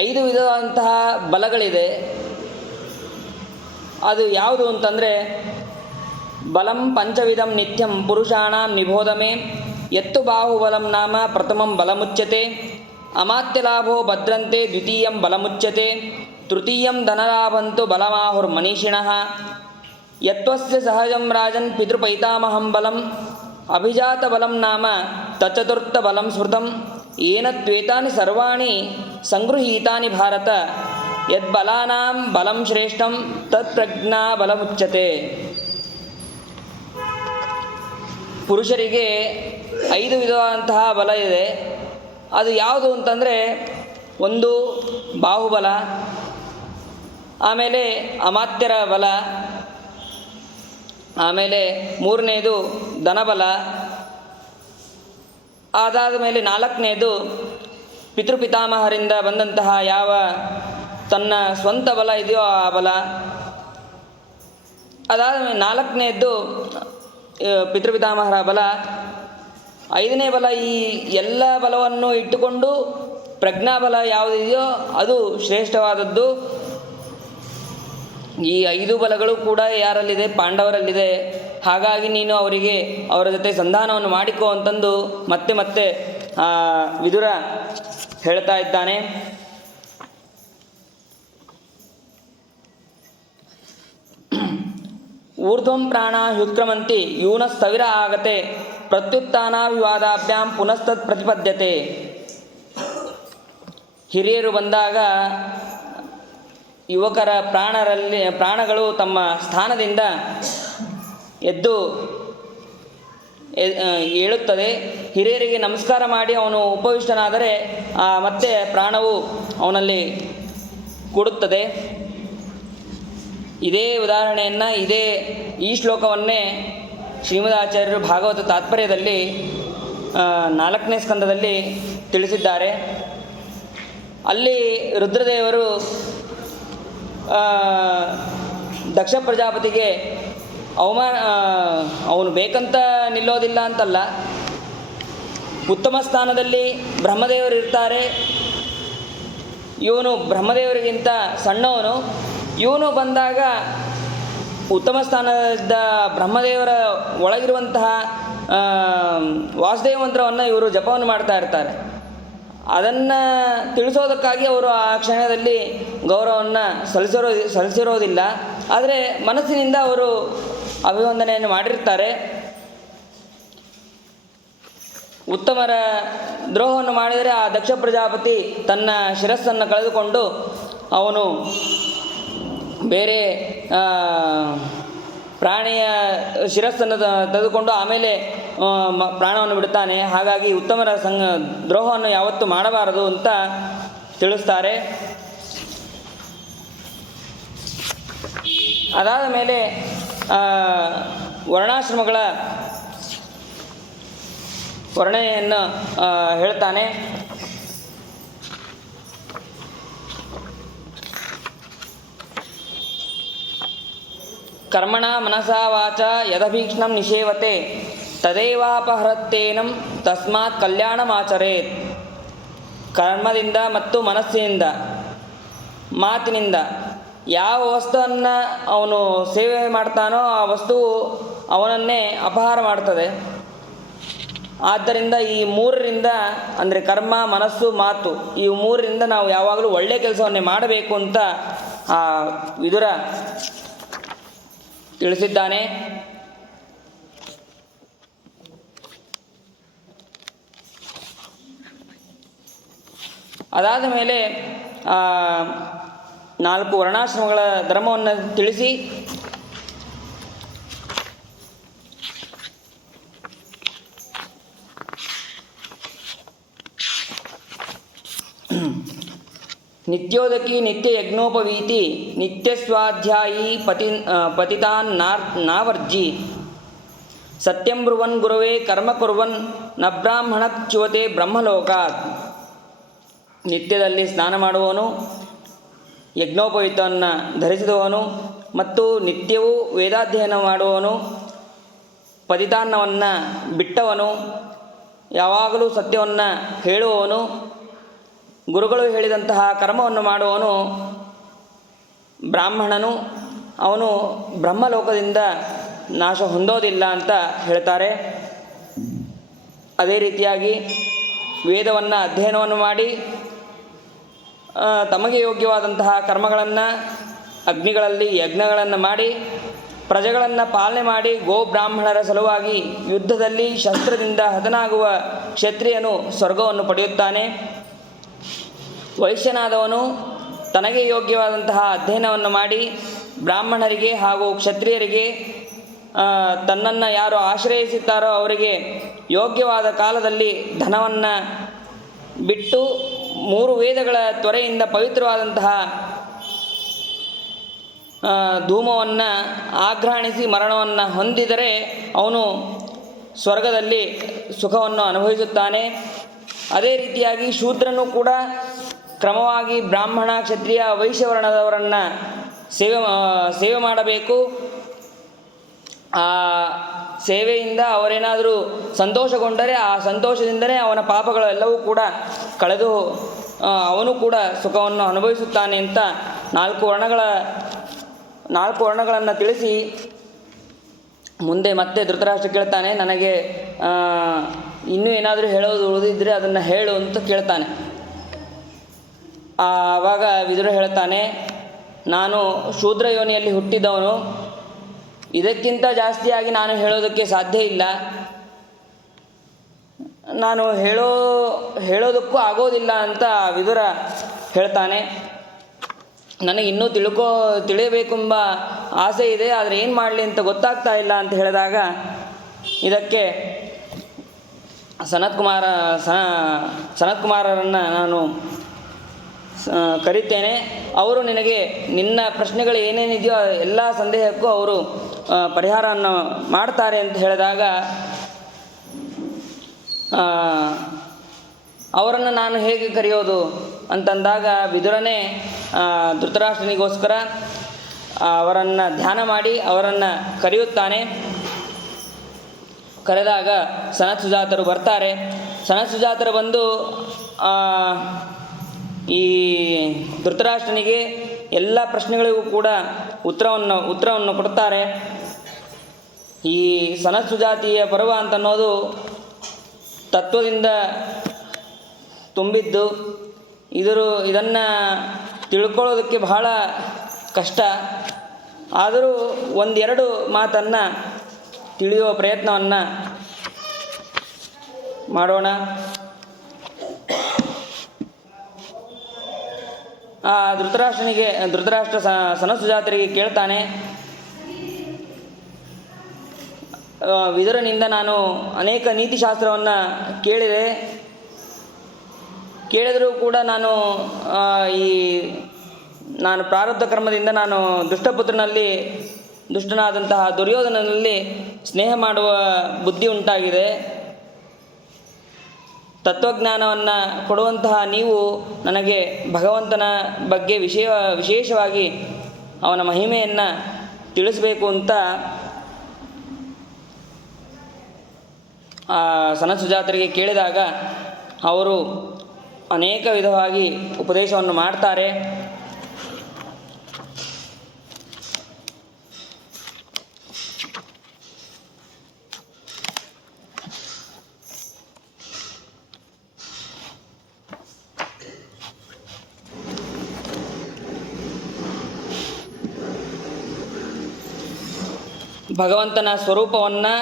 5 ವಿಧವಾದಂತಹ ಬಲಗಳಿದೆ. ಅದು ಯಾವುದು ಅಂತಂದರೆ, ಬಲಂ ಪಂಚವಿಧಂ ನಿತ್ಯಂ ಪುರುಷಾಣಾಂ ನಿಬೋಧಮೆ ಎತ್ತು ಬಾಹುಬಲಂ ನಾಮ ಪ್ರಥಮಂ ಬಲಮುಚ್ಯತೆ ಅಮಾತ್ಯಲಾಭೋ ಭದ್ರಂತೆ ದ್ವಿತೀಯಂ ಬಲಮುಚ್ಯತೆ ತೃತೀಯಂ ಧನಲಾಭಂತು ಬಲಮಾಹುರ್ಮನೀಷಿಣಃ ಯತ್ವಸ್ಯ ಸಹಜಂ ರಾಜನ್ ಪಿತೃಪೈತಾಮಹಂ ಬಲಂ ಅಭಿಜಾತ ಬಲಂ ನಾಮ ತಚತುರ್ಥ ಬಲಂ ಸ್ಮೃತಂ ಏನ ತ್ವೇತಾನಿ ಸರ್ವಾಣಿ ಸಂಗೃಹೀತಾನಿ ಭಾರತ ಯದ್ಬಲಾನಾಂ ಬಲಂ ಶ್ರೇಷ್ಠಂ ತತ್ಪ್ರಜ್ಞಾ ಬಲಮುಚ್ಯತೆ. ಪುರುಷರಿಗೆ 5 ವಿಧವಾದಂತಹ ಬಲ ಇದೆ. ಅದು ಯಾವುದು ಅಂತಂದರೆ, ಒಂದು ಬಾಹುಬಲ, ಆಮೇಲೆ ಅಮಾತ್ಯರ ಬಲ, ಆಮೇಲೆ 3ನೇದು ಧನಬಲ, ಅದಾದ ಮೇಲೆ 4ನೇದು ಪಿತೃಪಿತಾಮಹರಿಂದ ಬಂದಂತಹ ಯಾವ ತನ್ನ ಸ್ವಂತ ಬಲ ಇದೆಯೋ ಆ ಬಲ. ಅದಾದ ಮೇಲೆ 4ನೇದ್ದು ಪಿತೃಪಿತಾಮಹರ ಬಲ. 5ನೇ ಬಲ ಈ ಎಲ್ಲ ಬಲವನ್ನು ಇಟ್ಟುಕೊಂಡು ಪ್ರಜ್ಞಾಬಲ ಯಾವುದಿದೆಯೋ ಅದು ಶ್ರೇಷ್ಠವಾದದ್ದು. ಈ 5 ಬಲಗಳು ಕೂಡ ಯಾರಲ್ಲಿದೆ? ಪಾಂಡವರಲ್ಲಿದೆ. ಹಾಗಾಗಿ ನೀನು ಅವರ ಜೊತೆ ಸಂಧಾನವನ್ನು ಮಾಡಿಕೋ ಅಂತಂದು ಮತ್ತೆ ಮತ್ತೆ ವಿದುರ ಹೇಳ್ತಾ ಇದ್ದಾನೆ. ಊರ್ಧ್ವಂ ಪ್ರಾಣ ಹ್ಯುತ್ಕ್ರಮಂತಿ ಯೂನ ಸ್ಥವಿರ ಆಗತೆ ಪ್ರತ್ಯುತ್ಥಾನ ವಿವಾದಾಭ್ಯಾಂ ಪುನಸ್ತತ್ ಪ್ರತಿಪದ್ಯತೆ. ಹಿರಿಯರು ಬಂದಾಗ ಯುವಕರ ಪ್ರಾಣಗಳು ತಮ್ಮ ಸ್ಥಾನದಿಂದ ಎದ್ದು ಏಳುತ್ತದೆ. ಹಿರಿಯರಿಗೆ ನಮಸ್ಕಾರ ಮಾಡಿ ಅವನು ಉಪವಿಷ್ಟನಾದರೆ ಮತ್ತೆ ಪ್ರಾಣವು ಅವನಲ್ಲಿ ಕೂಡುತ್ತದೆ. ಇದೇ ಉದಾಹರಣೆಯನ್ನು ಈ ಶ್ಲೋಕವನ್ನೇ ಶ್ರೀಮದಾಚಾರ್ಯರು ಭಾಗವತ ತಾತ್ಪರ್ಯದಲ್ಲಿ 4ನೇ ಸ್ಕಂದದಲ್ಲಿ ತಿಳಿಸಿದ್ದಾರೆ. ಅಲ್ಲಿ ರುದ್ರದೇವರು ದಕ್ಷ ಪ್ರಜಾಪತಿಗೆ ಅವನು ಬೇಕಂತ ನಿಲ್ಲೋದಿಲ್ಲ ಅಂತಲ್ಲ, ಉತ್ತಮ ಸ್ಥಾನದಲ್ಲಿ ಬ್ರಹ್ಮದೇವರು ಇರ್ತಾರೆ, ಇವನು ಬ್ರಹ್ಮದೇವರಿಗಿಂತ ಸಣ್ಣವನು, ಇವನು ಬಂದಾಗ ಉತ್ತಮ ಸ್ಥಾನದ ಬ್ರಹ್ಮದೇವರ ಒಳಗಿರುವಂತಹ ವಾಸುದೇವ ಮಂತ್ರವನ್ನು ಇವರು ಜಪವನ್ನು ಮಾಡ್ತಾ ಇರ್ತಾರೆ. ಅದನ್ನು ತಿಳಿಸೋದಕ್ಕಾಗಿ ಅವರು ಆ ಕ್ಷಣದಲ್ಲಿ ಗೌರವವನ್ನು ಸಲ್ಲಿಸಿರೋದಿಲ್ಲ. ಆದರೆ ಮನಸ್ಸಿನಿಂದ ಅವರು ಅಭಿವಂದನೆಯನ್ನು ಮಾಡಿರ್ತಾರೆ. ಉತ್ತಮರ ದ್ರೋಹವನ್ನು ಮಾಡಿದರೆ ಆ ದಕ್ಷ ಪ್ರಜಾಪತಿ ತನ್ನ ಶಿರಸ್ಸನ್ನು ಕಳೆದುಕೊಂಡು ಅವನು ಬೇರೆ ಪ್ರಾಣಿಯ ಶಿರಸ್ಸನ್ನು ತೆಗೆದುಕೊಂಡು ಆಮೇಲೆ ಪ್ರಾಣವನ್ನು ಬಿಡುತ್ತಾನೆ. ಹಾಗಾಗಿ ಉತ್ತಮರ ದ್ರೋಹವನ್ನು ಯಾವತ್ತೂ ಮಾಡಬಾರದು ಅಂತ ತಿಳಿಸ್ತಾರೆ. ಅದಾದ ಮೇಲೆ ವರ್ಣಾಶ್ರಮಗಳ ವರ್ಣನೆಯನ್ನು ಹೇಳ್ತಾನೆ. ಕರ್ಮಣ ಮನಸಾ ವಾಚ ಯದಭೀಕ್ಷ್ಣಂ ನಿಷೇವತೆ ತದೇವಾಪಹರತ್ತೇನಂ ತಸ್ಮಾತ್ ಕಲ್ಯಾಣಮಾಚರೇತ್. ಕರ್ಮದಿಂದ ಮತ್ತು ಮನಸ್ಸಿನಿಂದ ಮಾತಿನಿಂದ ಯಾವ ವಸ್ತುವನ್ನು ಅವನು ಸೇವೆ ಮಾಡ್ತಾನೋ ಆ ವಸ್ತುವು ಅವನನ್ನೇ ಅಪಹಾರ ಮಾಡ್ತದೆ. ಆದ್ದರಿಂದ ಈ 3ರಿಂದ ಅಂದರೆ ಕರ್ಮ, ಮನಸ್ಸು, ಮಾತು, ಈ 3ರಿಂದ ನಾವು ಯಾವಾಗಲೂ ಒಳ್ಳೆಯ ಕೆಲಸವನ್ನೇ ಮಾಡಬೇಕು ಅಂತ ಆ ವಿದುರ ತಿಳಿಸಿದ್ದಾನೆ. ಅದಾದ ಮೇಲೆ 4 ವರ್ಣಾಶ್ರಮಗಳ ಧರ್ಮವನ್ನು ತಿಳಿಸಿ ನಿತ್ಯೋದಕಿ ನಿತ್ಯ ಯಜ್ಞೋಪವೀತಿ ನಿತ್ಯ ಸ್ವಾಧ್ಯಾಯಿ ಪತಿತಾನ್ ನಾವರ್ಜಿ ಸತ್ಯಂ ಬ್ರುವನ್ ಗುರವೇ ಕರ್ಮ ಕುರ್ವನ್ ನ ಬ್ರಾಹ್ಮಣ ಚ್ಯುವತೆ ಬ್ರಹ್ಮಲೋಕಾತ್. ನಿತ್ಯದಲ್ಲಿ ಸ್ನಾನ ಮಾಡುವವನು, ಯಜ್ಞೋಪವೀತವನ್ನು ಧರಿಸಿದವನು ಮತ್ತು ನಿತ್ಯವೂ ವೇದಾಧ್ಯಯನ ಮಾಡುವವನು, ಪತಿತಾನ್ನವನ್ನು ಬಿಟ್ಟವನು, ಯಾವಾಗಲೂ ಸತ್ಯವನ್ನು ಹೇಳುವವನು, ಗುರುಗಳು ಹೇಳಿದಂತಹ ಕರ್ಮವನ್ನು ಮಾಡುವವನು ಬ್ರಾಹ್ಮಣನು. ಅವನು ಬ್ರಹ್ಮಲೋಕದಿಂದ ನಾಶ ಹೊಂದೋದಿಲ್ಲ ಅಂತ ಹೇಳ್ತಾರೆ. ಅದೇ ರೀತಿಯಾಗಿ ವೇದವನ್ನು ಅಧ್ಯಯನವನ್ನು ಮಾಡಿ ತಮಗೆ ಯೋಗ್ಯವಾದಂತಹ ಕರ್ಮಗಳನ್ನು, ಅಗ್ನಿಗಳಲ್ಲಿ ಯಜ್ಞಗಳನ್ನು ಮಾಡಿ ಪ್ರಜೆಗಳನ್ನು ಪಾಲನೆ ಮಾಡಿ ಗೋಬ್ರಾಹ್ಮಣರ ಸಲುವಾಗಿ ಯುದ್ಧದಲ್ಲಿ ಶಸ್ತ್ರದಿಂದ ಹತನಾಗುವ ಕ್ಷತ್ರಿಯನು ಸ್ವರ್ಗವನ್ನು ಪಡೆಯುತ್ತಾನೆ. ವೈಶ್ಯನಾದವನು ತನಗೆ ಯೋಗ್ಯವಾದಂತಹ ಅಧ್ಯಯನವನ್ನು ಮಾಡಿ ಬ್ರಾಹ್ಮಣರಿಗೆ ಹಾಗೂ ಕ್ಷತ್ರಿಯರಿಗೆ ತನ್ನನ್ನು ಯಾರು ಆಶ್ರಯಿಸುತ್ತಾರೋ ಅವರಿಗೆ ಯೋಗ್ಯವಾದ ಕಾಲದಲ್ಲಿ ಧನವನ್ನು ಬಿಟ್ಟು 3 ವೇದಗಳ ತ್ವರೆಯಿಂದ ಪವಿತ್ರವಾದಂತಹ ಧೂಮವನ್ನು ಆಘ್ರಾಣಿಸಿ ಮರಣವನ್ನು ಹೊಂದಿದರೆ ಅವನು ಸ್ವರ್ಗದಲ್ಲಿ ಸುಖವನ್ನು ಅನುಭವಿಸುತ್ತಾನೆ. ಅದೇ ರೀತಿಯಾಗಿ ಶೂದ್ರನು ಕೂಡ ಕ್ರಮವಾಗಿ ಬ್ರಾಹ್ಮಣ, ಕ್ಷತ್ರಿಯ, ವೈಶ್ಯವರ್ಣದವರನ್ನು ಸೇವೆ ಮಾಡಬೇಕು. ಆ ಸೇವೆಯಿಂದ ಅವರೇನಾದರೂ ಸಂತೋಷಗೊಂಡರೆ ಆ ಸಂತೋಷದಿಂದಲೇ ಅವನ ಪಾಪಗಳೆಲ್ಲವೂ ಕೂಡ ಕಳೆದು ಅವನು ಕೂಡ ಸುಖವನ್ನು ಅನುಭವಿಸುತ್ತಾನೆ ಅಂತ 4 ವರ್ಣಗಳನ್ನು ತಿಳಿಸಿ ಮುಂದೆ ಮತ್ತೆ ಧೃತರಾಷ್ಟ್ರ ಕೇಳ್ತಾನೆ, ನನಗೆ ಇನ್ನೂ ಏನಾದರೂ ಹೇಳೋದು ಉಳಿದಿದ್ದರೆ ಅದನ್ನು ಹೇಳು ಅಂತ ಕೇಳ್ತಾನೆ. ಆವಾಗ ವಿದುರ ಹೇಳ್ತಾನೆ, ನಾನು ಶೂದ್ರ ಯೋನಿಯಲ್ಲಿ ಹುಟ್ಟಿದವನು, ಇದಕ್ಕಿಂತ ಜಾಸ್ತಿಯಾಗಿ ನಾನು ಹೇಳೋದಕ್ಕೆ ಸಾಧ್ಯ ಇಲ್ಲ, ನಾನು ಹೇಳೋದಕ್ಕೂ ಆಗೋದಿಲ್ಲ ಅಂತ ವಿದುರ ಹೇಳ್ತಾನೆ. ನನಗೆ ಇನ್ನೂ ತಿಳಿಯಬೇಕೆಂಬ ಆಸೆ ಇದೆ, ಆದರೆ ಏನು ಮಾಡಲಿ ಅಂತ ಗೊತ್ತಾಗ್ತಾ ಇಲ್ಲ ಅಂತ ಹೇಳಿದಾಗ ಇದಕ್ಕೆ ಸನತ್ಕುಮಾರರನ್ನು ನಾನು ಕರೀತೇನೆ. ಅವರು ನಿನಗೆ ನಿನ್ನ ಪ್ರಶ್ನೆಗಳು ಏನೇನಿದೆಯೋ ಎಲ್ಲ ಸಂದೇಹಕ್ಕೂ ಅವರು ಪರಿಹಾರವನ್ನು ಮಾಡ್ತಾರೆ ಅಂತ ಹೇಳಿದಾಗ ಅವರನ್ನು ನಾನು ಹೇಗೆ ಕರೆಯೋದು ಅಂತಂದಾಗ ವಿದುರನೇ ಧೃತರಾಷ್ಟ್ರನಿಗೋಸ್ಕರ ಅವರನ್ನು ಧ್ಯಾನ ಮಾಡಿ ಅವರನ್ನು ಕರೆಯುತ್ತಾನೆ. ಕರೆದಾಗ ಸನತ್ಸುಜಾತರು ಬರ್ತಾರೆ. ಸನತ್ಸುಜಾತರು ಬಂದು ಈ ಧೃತರಾಷ್ಟ್ರನಿಗೆ ಎಲ್ಲ ಪ್ರಶ್ನೆಗಳಿಗೂ ಕೂಡ ಉತ್ತರವನ್ನು ಕೊಡ್ತಾರೆ. ಈ ಸನತ್ಸುಜಾತಿಯ ಪರ್ವ ಅಂತನ್ನೋದು ತತ್ವದಿಂದ ತುಂಬಿದ್ದು. ಇದನ್ನು ತಿಳ್ಕೊಳ್ಳೋದಕ್ಕೆ ಬಹಳ ಕಷ್ಟ. ಆದರೂ 1-2 ಮಾತನ್ನು ತಿಳಿಯುವ ಪ್ರಯತ್ನವನ್ನು ಮಾಡೋಣ. ಧೃತರಾಷ್ಟ್ರ ಸನತ್ಸುಜಾತರಿಗೆ ಕೇಳ್ತಾನೆ, ವಿದುರನಿಂದ ನಾನು ಅನೇಕ ನೀತಿಶಾಸ್ತ್ರವನ್ನು ಕೇಳಿದರೂ ಕೂಡ ನಾನು ಪ್ರಾರಬ್ಧ ಕರ್ಮದಿಂದ ನಾನು ದುಷ್ಟನಾದಂತಹ ದುರ್ಯೋಧನನಲ್ಲಿ ಸ್ನೇಹ ಮಾಡುವ ಬುದ್ಧಿ ಉಂಟಾಗಿದೆ. ತತ್ವಜ್ಞಾನವನ್ನು ಕೊಡುವಂತಹ ನೀವು ನನಗೆ ಭಗವಂತನ ಬಗ್ಗೆ ವಿಶೇಷವಾಗಿ ಅವನ ಮಹಿಮೆಯನ್ನು ತಿಳಿಸಬೇಕು ಅಂತ ಸನತ್ಸುಜಾತರಿಗೆ ಕೇಳಿದಾಗ ಅವರು ಅನೇಕ ವಿಧವಾಗಿ ಉಪದೇಶವನ್ನು ಮಾಡ್ತಾರೆ. ಭಗವಂತನ ಸ್ವರೂಪವನ್ನು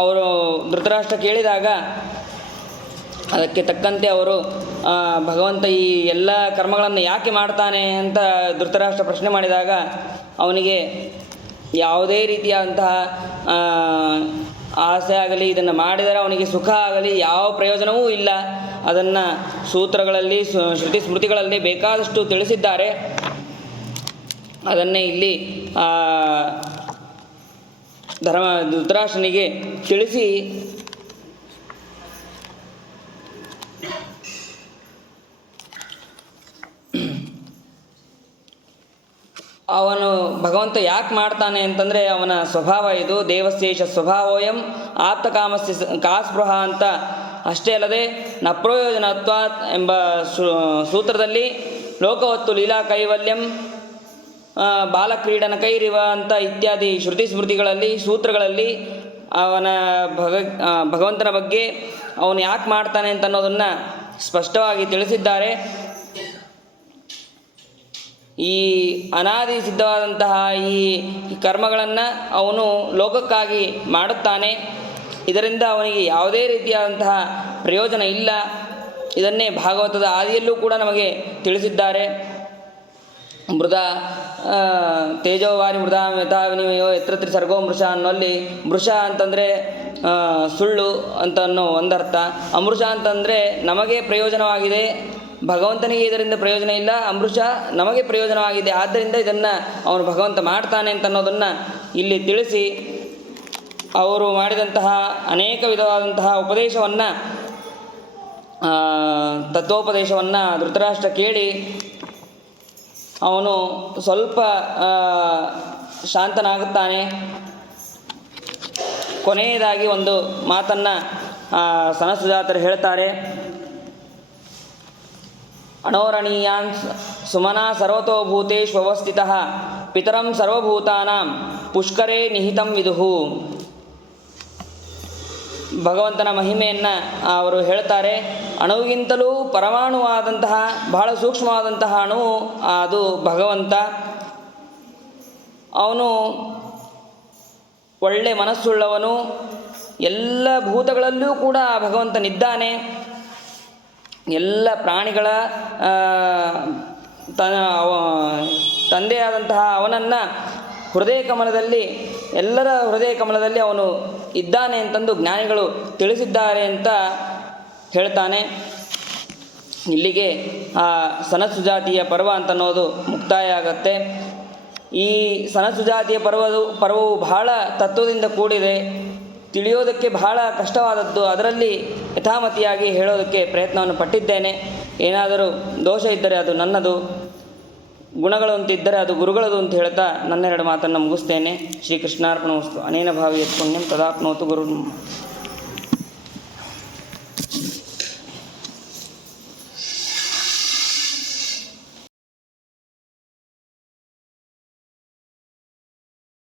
ಅವರು ಧೃತರಾಷ್ಟ್ರ ಕೇಳಿದಾಗ ಅದಕ್ಕೆ ತಕ್ಕಂತೆ ಅವರು ಭಗವಂತ ಈ ಎಲ್ಲ ಕರ್ಮಗಳನ್ನು ಯಾಕೆ ಮಾಡ್ತಾನೆ ಅಂತ ಧೃತರಾಷ್ಟ್ರ ಪ್ರಶ್ನೆ ಮಾಡಿದಾಗ ಅವನಿಗೆ ಯಾವುದೇ ರೀತಿಯಾದಂತಹ ಆಸೆ ಆಗಲಿ, ಇದನ್ನು ಮಾಡಿದರೆ ಅವನಿಗೆ ಸುಖ ಆಗಲಿ ಯಾವ ಪ್ರಯೋಜನವೂ ಇಲ್ಲ. ಅದನ್ನು ಸೂತ್ರಗಳಲ್ಲಿ ಶ್ರುತಿ ಸ್ಮೃತಿಗಳಲ್ಲಿ ಬೇಕಾದಷ್ಟು ತಿಳಿಸಿದ್ದಾರೆ. ಅದನ್ನೇ ಇಲ್ಲಿ ಧೃತರಾಷ್ಟ್ರನಿಗೆ ತಿಳಿಸಿ ಅವನು ಭಗವಂತ ಯಾಕೆ ಮಾಡ್ತಾನೆ ಅಂತಂದರೆ ಅವನ ಸ್ವಭಾವ ಇದು. ದೇವಶೇಷ ಸ್ವಭಾವೋಯಂ ಆಪ್ತ ಕಾಮಸ್ಯ ಕಾಸ್ಪೃಹ ಅಂತ ಅಷ್ಟೇ ಅಲ್ಲದೆ ನ ಪ್ರಯೋಜನತ್ವಾತ್ ಎಂಬ ಸೂತ್ರದಲ್ಲಿ ಲೋಕವತ್ತು ಲೀಲಾ ಕೈವಲ್ಯಂ ಬಾಲಕ್ರೀಡನ ಕೈರಿವ ಅಂತ ಇತ್ಯಾದಿ ಶ್ರುತಿ ಸ್ಮೃತಿಗಳಲ್ಲಿ ಸೂತ್ರಗಳಲ್ಲಿ ಅವನ ಭಗವಂತನ ಬಗ್ಗೆ ಅವನು ಯಾಕೆ ಮಾಡ್ತಾನೆ ಅಂತ ಅನ್ನೋದನ್ನು ಸ್ಪಷ್ಟವಾಗಿ ತಿಳಿಸಿದ್ದಾರೆ. ಈ ಅನಾದಿ ಸಿದ್ಧವಾದಂತಹ ಈ ಕರ್ಮಗಳನ್ನು ಅವನು ಲೋಕಕ್ಕಾಗಿ ಮಾಡುತ್ತಾನೆ. ಇದರಿಂದ ಅವನಿಗೆ ಯಾವುದೇ ರೀತಿಯಾದಂತಹ ಪ್ರಯೋಜನ ಇಲ್ಲ. ಇದನ್ನೇ ಭಾಗವತದ ಆದಿಯಲ್ಲೂ ಕೂಡ ನಮಗೆ ತಿಳಿಸಿದ್ದಾರೆ. ಮೃದ ತೇಜೋವಾರಿ ಮೃದ ಮೆಥಾ ವಿನಿಮಯೋ ಯತ್ರ ಸರ್ಗೋ ಮೃಷ ಅನ್ನೋಲ್ಲಿ ಮೃಷ ಅಂತಂದರೆ ಸುಳ್ಳು ಅಂತ ಅನ್ನೋ ಒಂದರ್ಥ, ಅಮೃಷ ಅಂತಂದರೆ ನಮಗೆ ಪ್ರಯೋಜನವಾಗಿದೆ, ಭಗವಂತನಿಗೆ ಇದರಿಂದ ಪ್ರಯೋಜನ ಇಲ್ಲ, ಅಮೃಷ ನಮಗೆ ಪ್ರಯೋಜನವಾಗಿದೆ, ಆದ್ದರಿಂದ ಇದನ್ನು ಅವನು ಭಗವಂತ ಮಾಡ್ತಾನೆ ಅಂತ ಅನ್ನೋದನ್ನು ಇಲ್ಲಿ ತಿಳಿಸಿ ಅವರು ಮಾಡಿದಂತಹ ಅನೇಕ ವಿಧವಾದಂತಹ ಉಪದೇಶವನ್ನು ತತ್ವೋಪದೇಶವನ್ನು ಧೃತರಾಷ್ಟ್ರ ಕೇಳಿ ಅವನು ಸ್ವಲ್ಪ ಶಾಂತನಾಗುತ್ತಾನೆ. ಕೊನೆಯದಾಗಿ ಒಂದು ಮಾತನ್ನು ಸನತ್ಸುಜಾತರು ಹೇಳ್ತಾರೆ. ಅಣೋರಣೀಯಾನ್ ಸುಮನಾ ಸರ್ವತೋಭೂತೇಷು ಅವಸ್ಥಿತಃ ಪಿತರಂ ಸರ್ವಭೂತಾನಾಂ ಪುಷ್ಕರೇ ನಿಹಿತಂ ವಿದುಹು. ಭಗವಂತನ ಮಹಿಮೆಯನ್ನು ಅವರು ಹೇಳ್ತಾರೆ. ಅಣುವಿಗಿಂತಲೂ ಪರಮಾಣುವಾದಂತಹ ಬಹಳ ಸೂಕ್ಷ್ಮವಾದಂತಹ ಅಣುವು ಅದು ಭಗವಂತ. ಅವನು ಒಳ್ಳೆ ಮನಸ್ಸುಳ್ಳವನು. ಎಲ್ಲ ಭೂತಗಳಲ್ಲೂ ಕೂಡ ಭಗವಂತನಿದ್ದಾನೆ. ಎಲ್ಲ ಪ್ರಾಣಿಗಳ ತಂದೆಯಾದಂತಹ ಅವನನ್ನು ಹೃದಯ ಕಮಲದಲ್ಲಿ ಎಲ್ಲರ ಹೃದಯ ಕಮಲದಲ್ಲಿ ಅವನು ಇದ್ದಾನೆ ಅಂತಂದು ಜ್ಞಾನಿಗಳು ತಿಳಿಸಿದ್ದಾರೆ ಅಂತ ಹೇಳ್ತಾನೆ. ಇಲ್ಲಿಗೆ ಆ ಸನತ್ಸುಜಾತಿಯ ಪರ್ವ ಅಂತನ್ನೋದು ಮುಕ್ತಾಯ ಆಗತ್ತೆ. ಈ ಸನತ್ಸುಜಾತಿಯ ಪರ್ವವು ಬಹಳ ತತ್ವದಿಂದ ಕೂಡಿದೆ, ತಿಳಿಯೋದಕ್ಕೆ ಬಹಳ ಕಷ್ಟವಾದದ್ದು. ಅದರಲ್ಲಿ ಯಥಾಮತಿಯಾಗಿ ಹೇಳೋದಕ್ಕೆ ಪ್ರಯತ್ನವನ್ನು ಪಟ್ಟಿದ್ದೇನೆ. ಏನಾದರೂ ದೋಷ ಇದ್ದರೆ ಅದು ನನ್ನದು, ಗುಣಗಳು ಅಂತಿದ್ದರೆ ಅದು ಗುರುಗಳದು ಅಂತ ಹೇಳ್ತಾ ನನ್ನೆರಡು ಮಾತನ್ನು ಮುಗಿಸ್ತೇನೆ. ಶ್ರೀಕೃಷ್ಣಾರ್ಪಣಮಸ್ತು. ಅನೇನ ಭಾವಿ ಯತ್ ಪುಣ್ಯಂ ತದಾಪ್ನೋತು ಗುರು.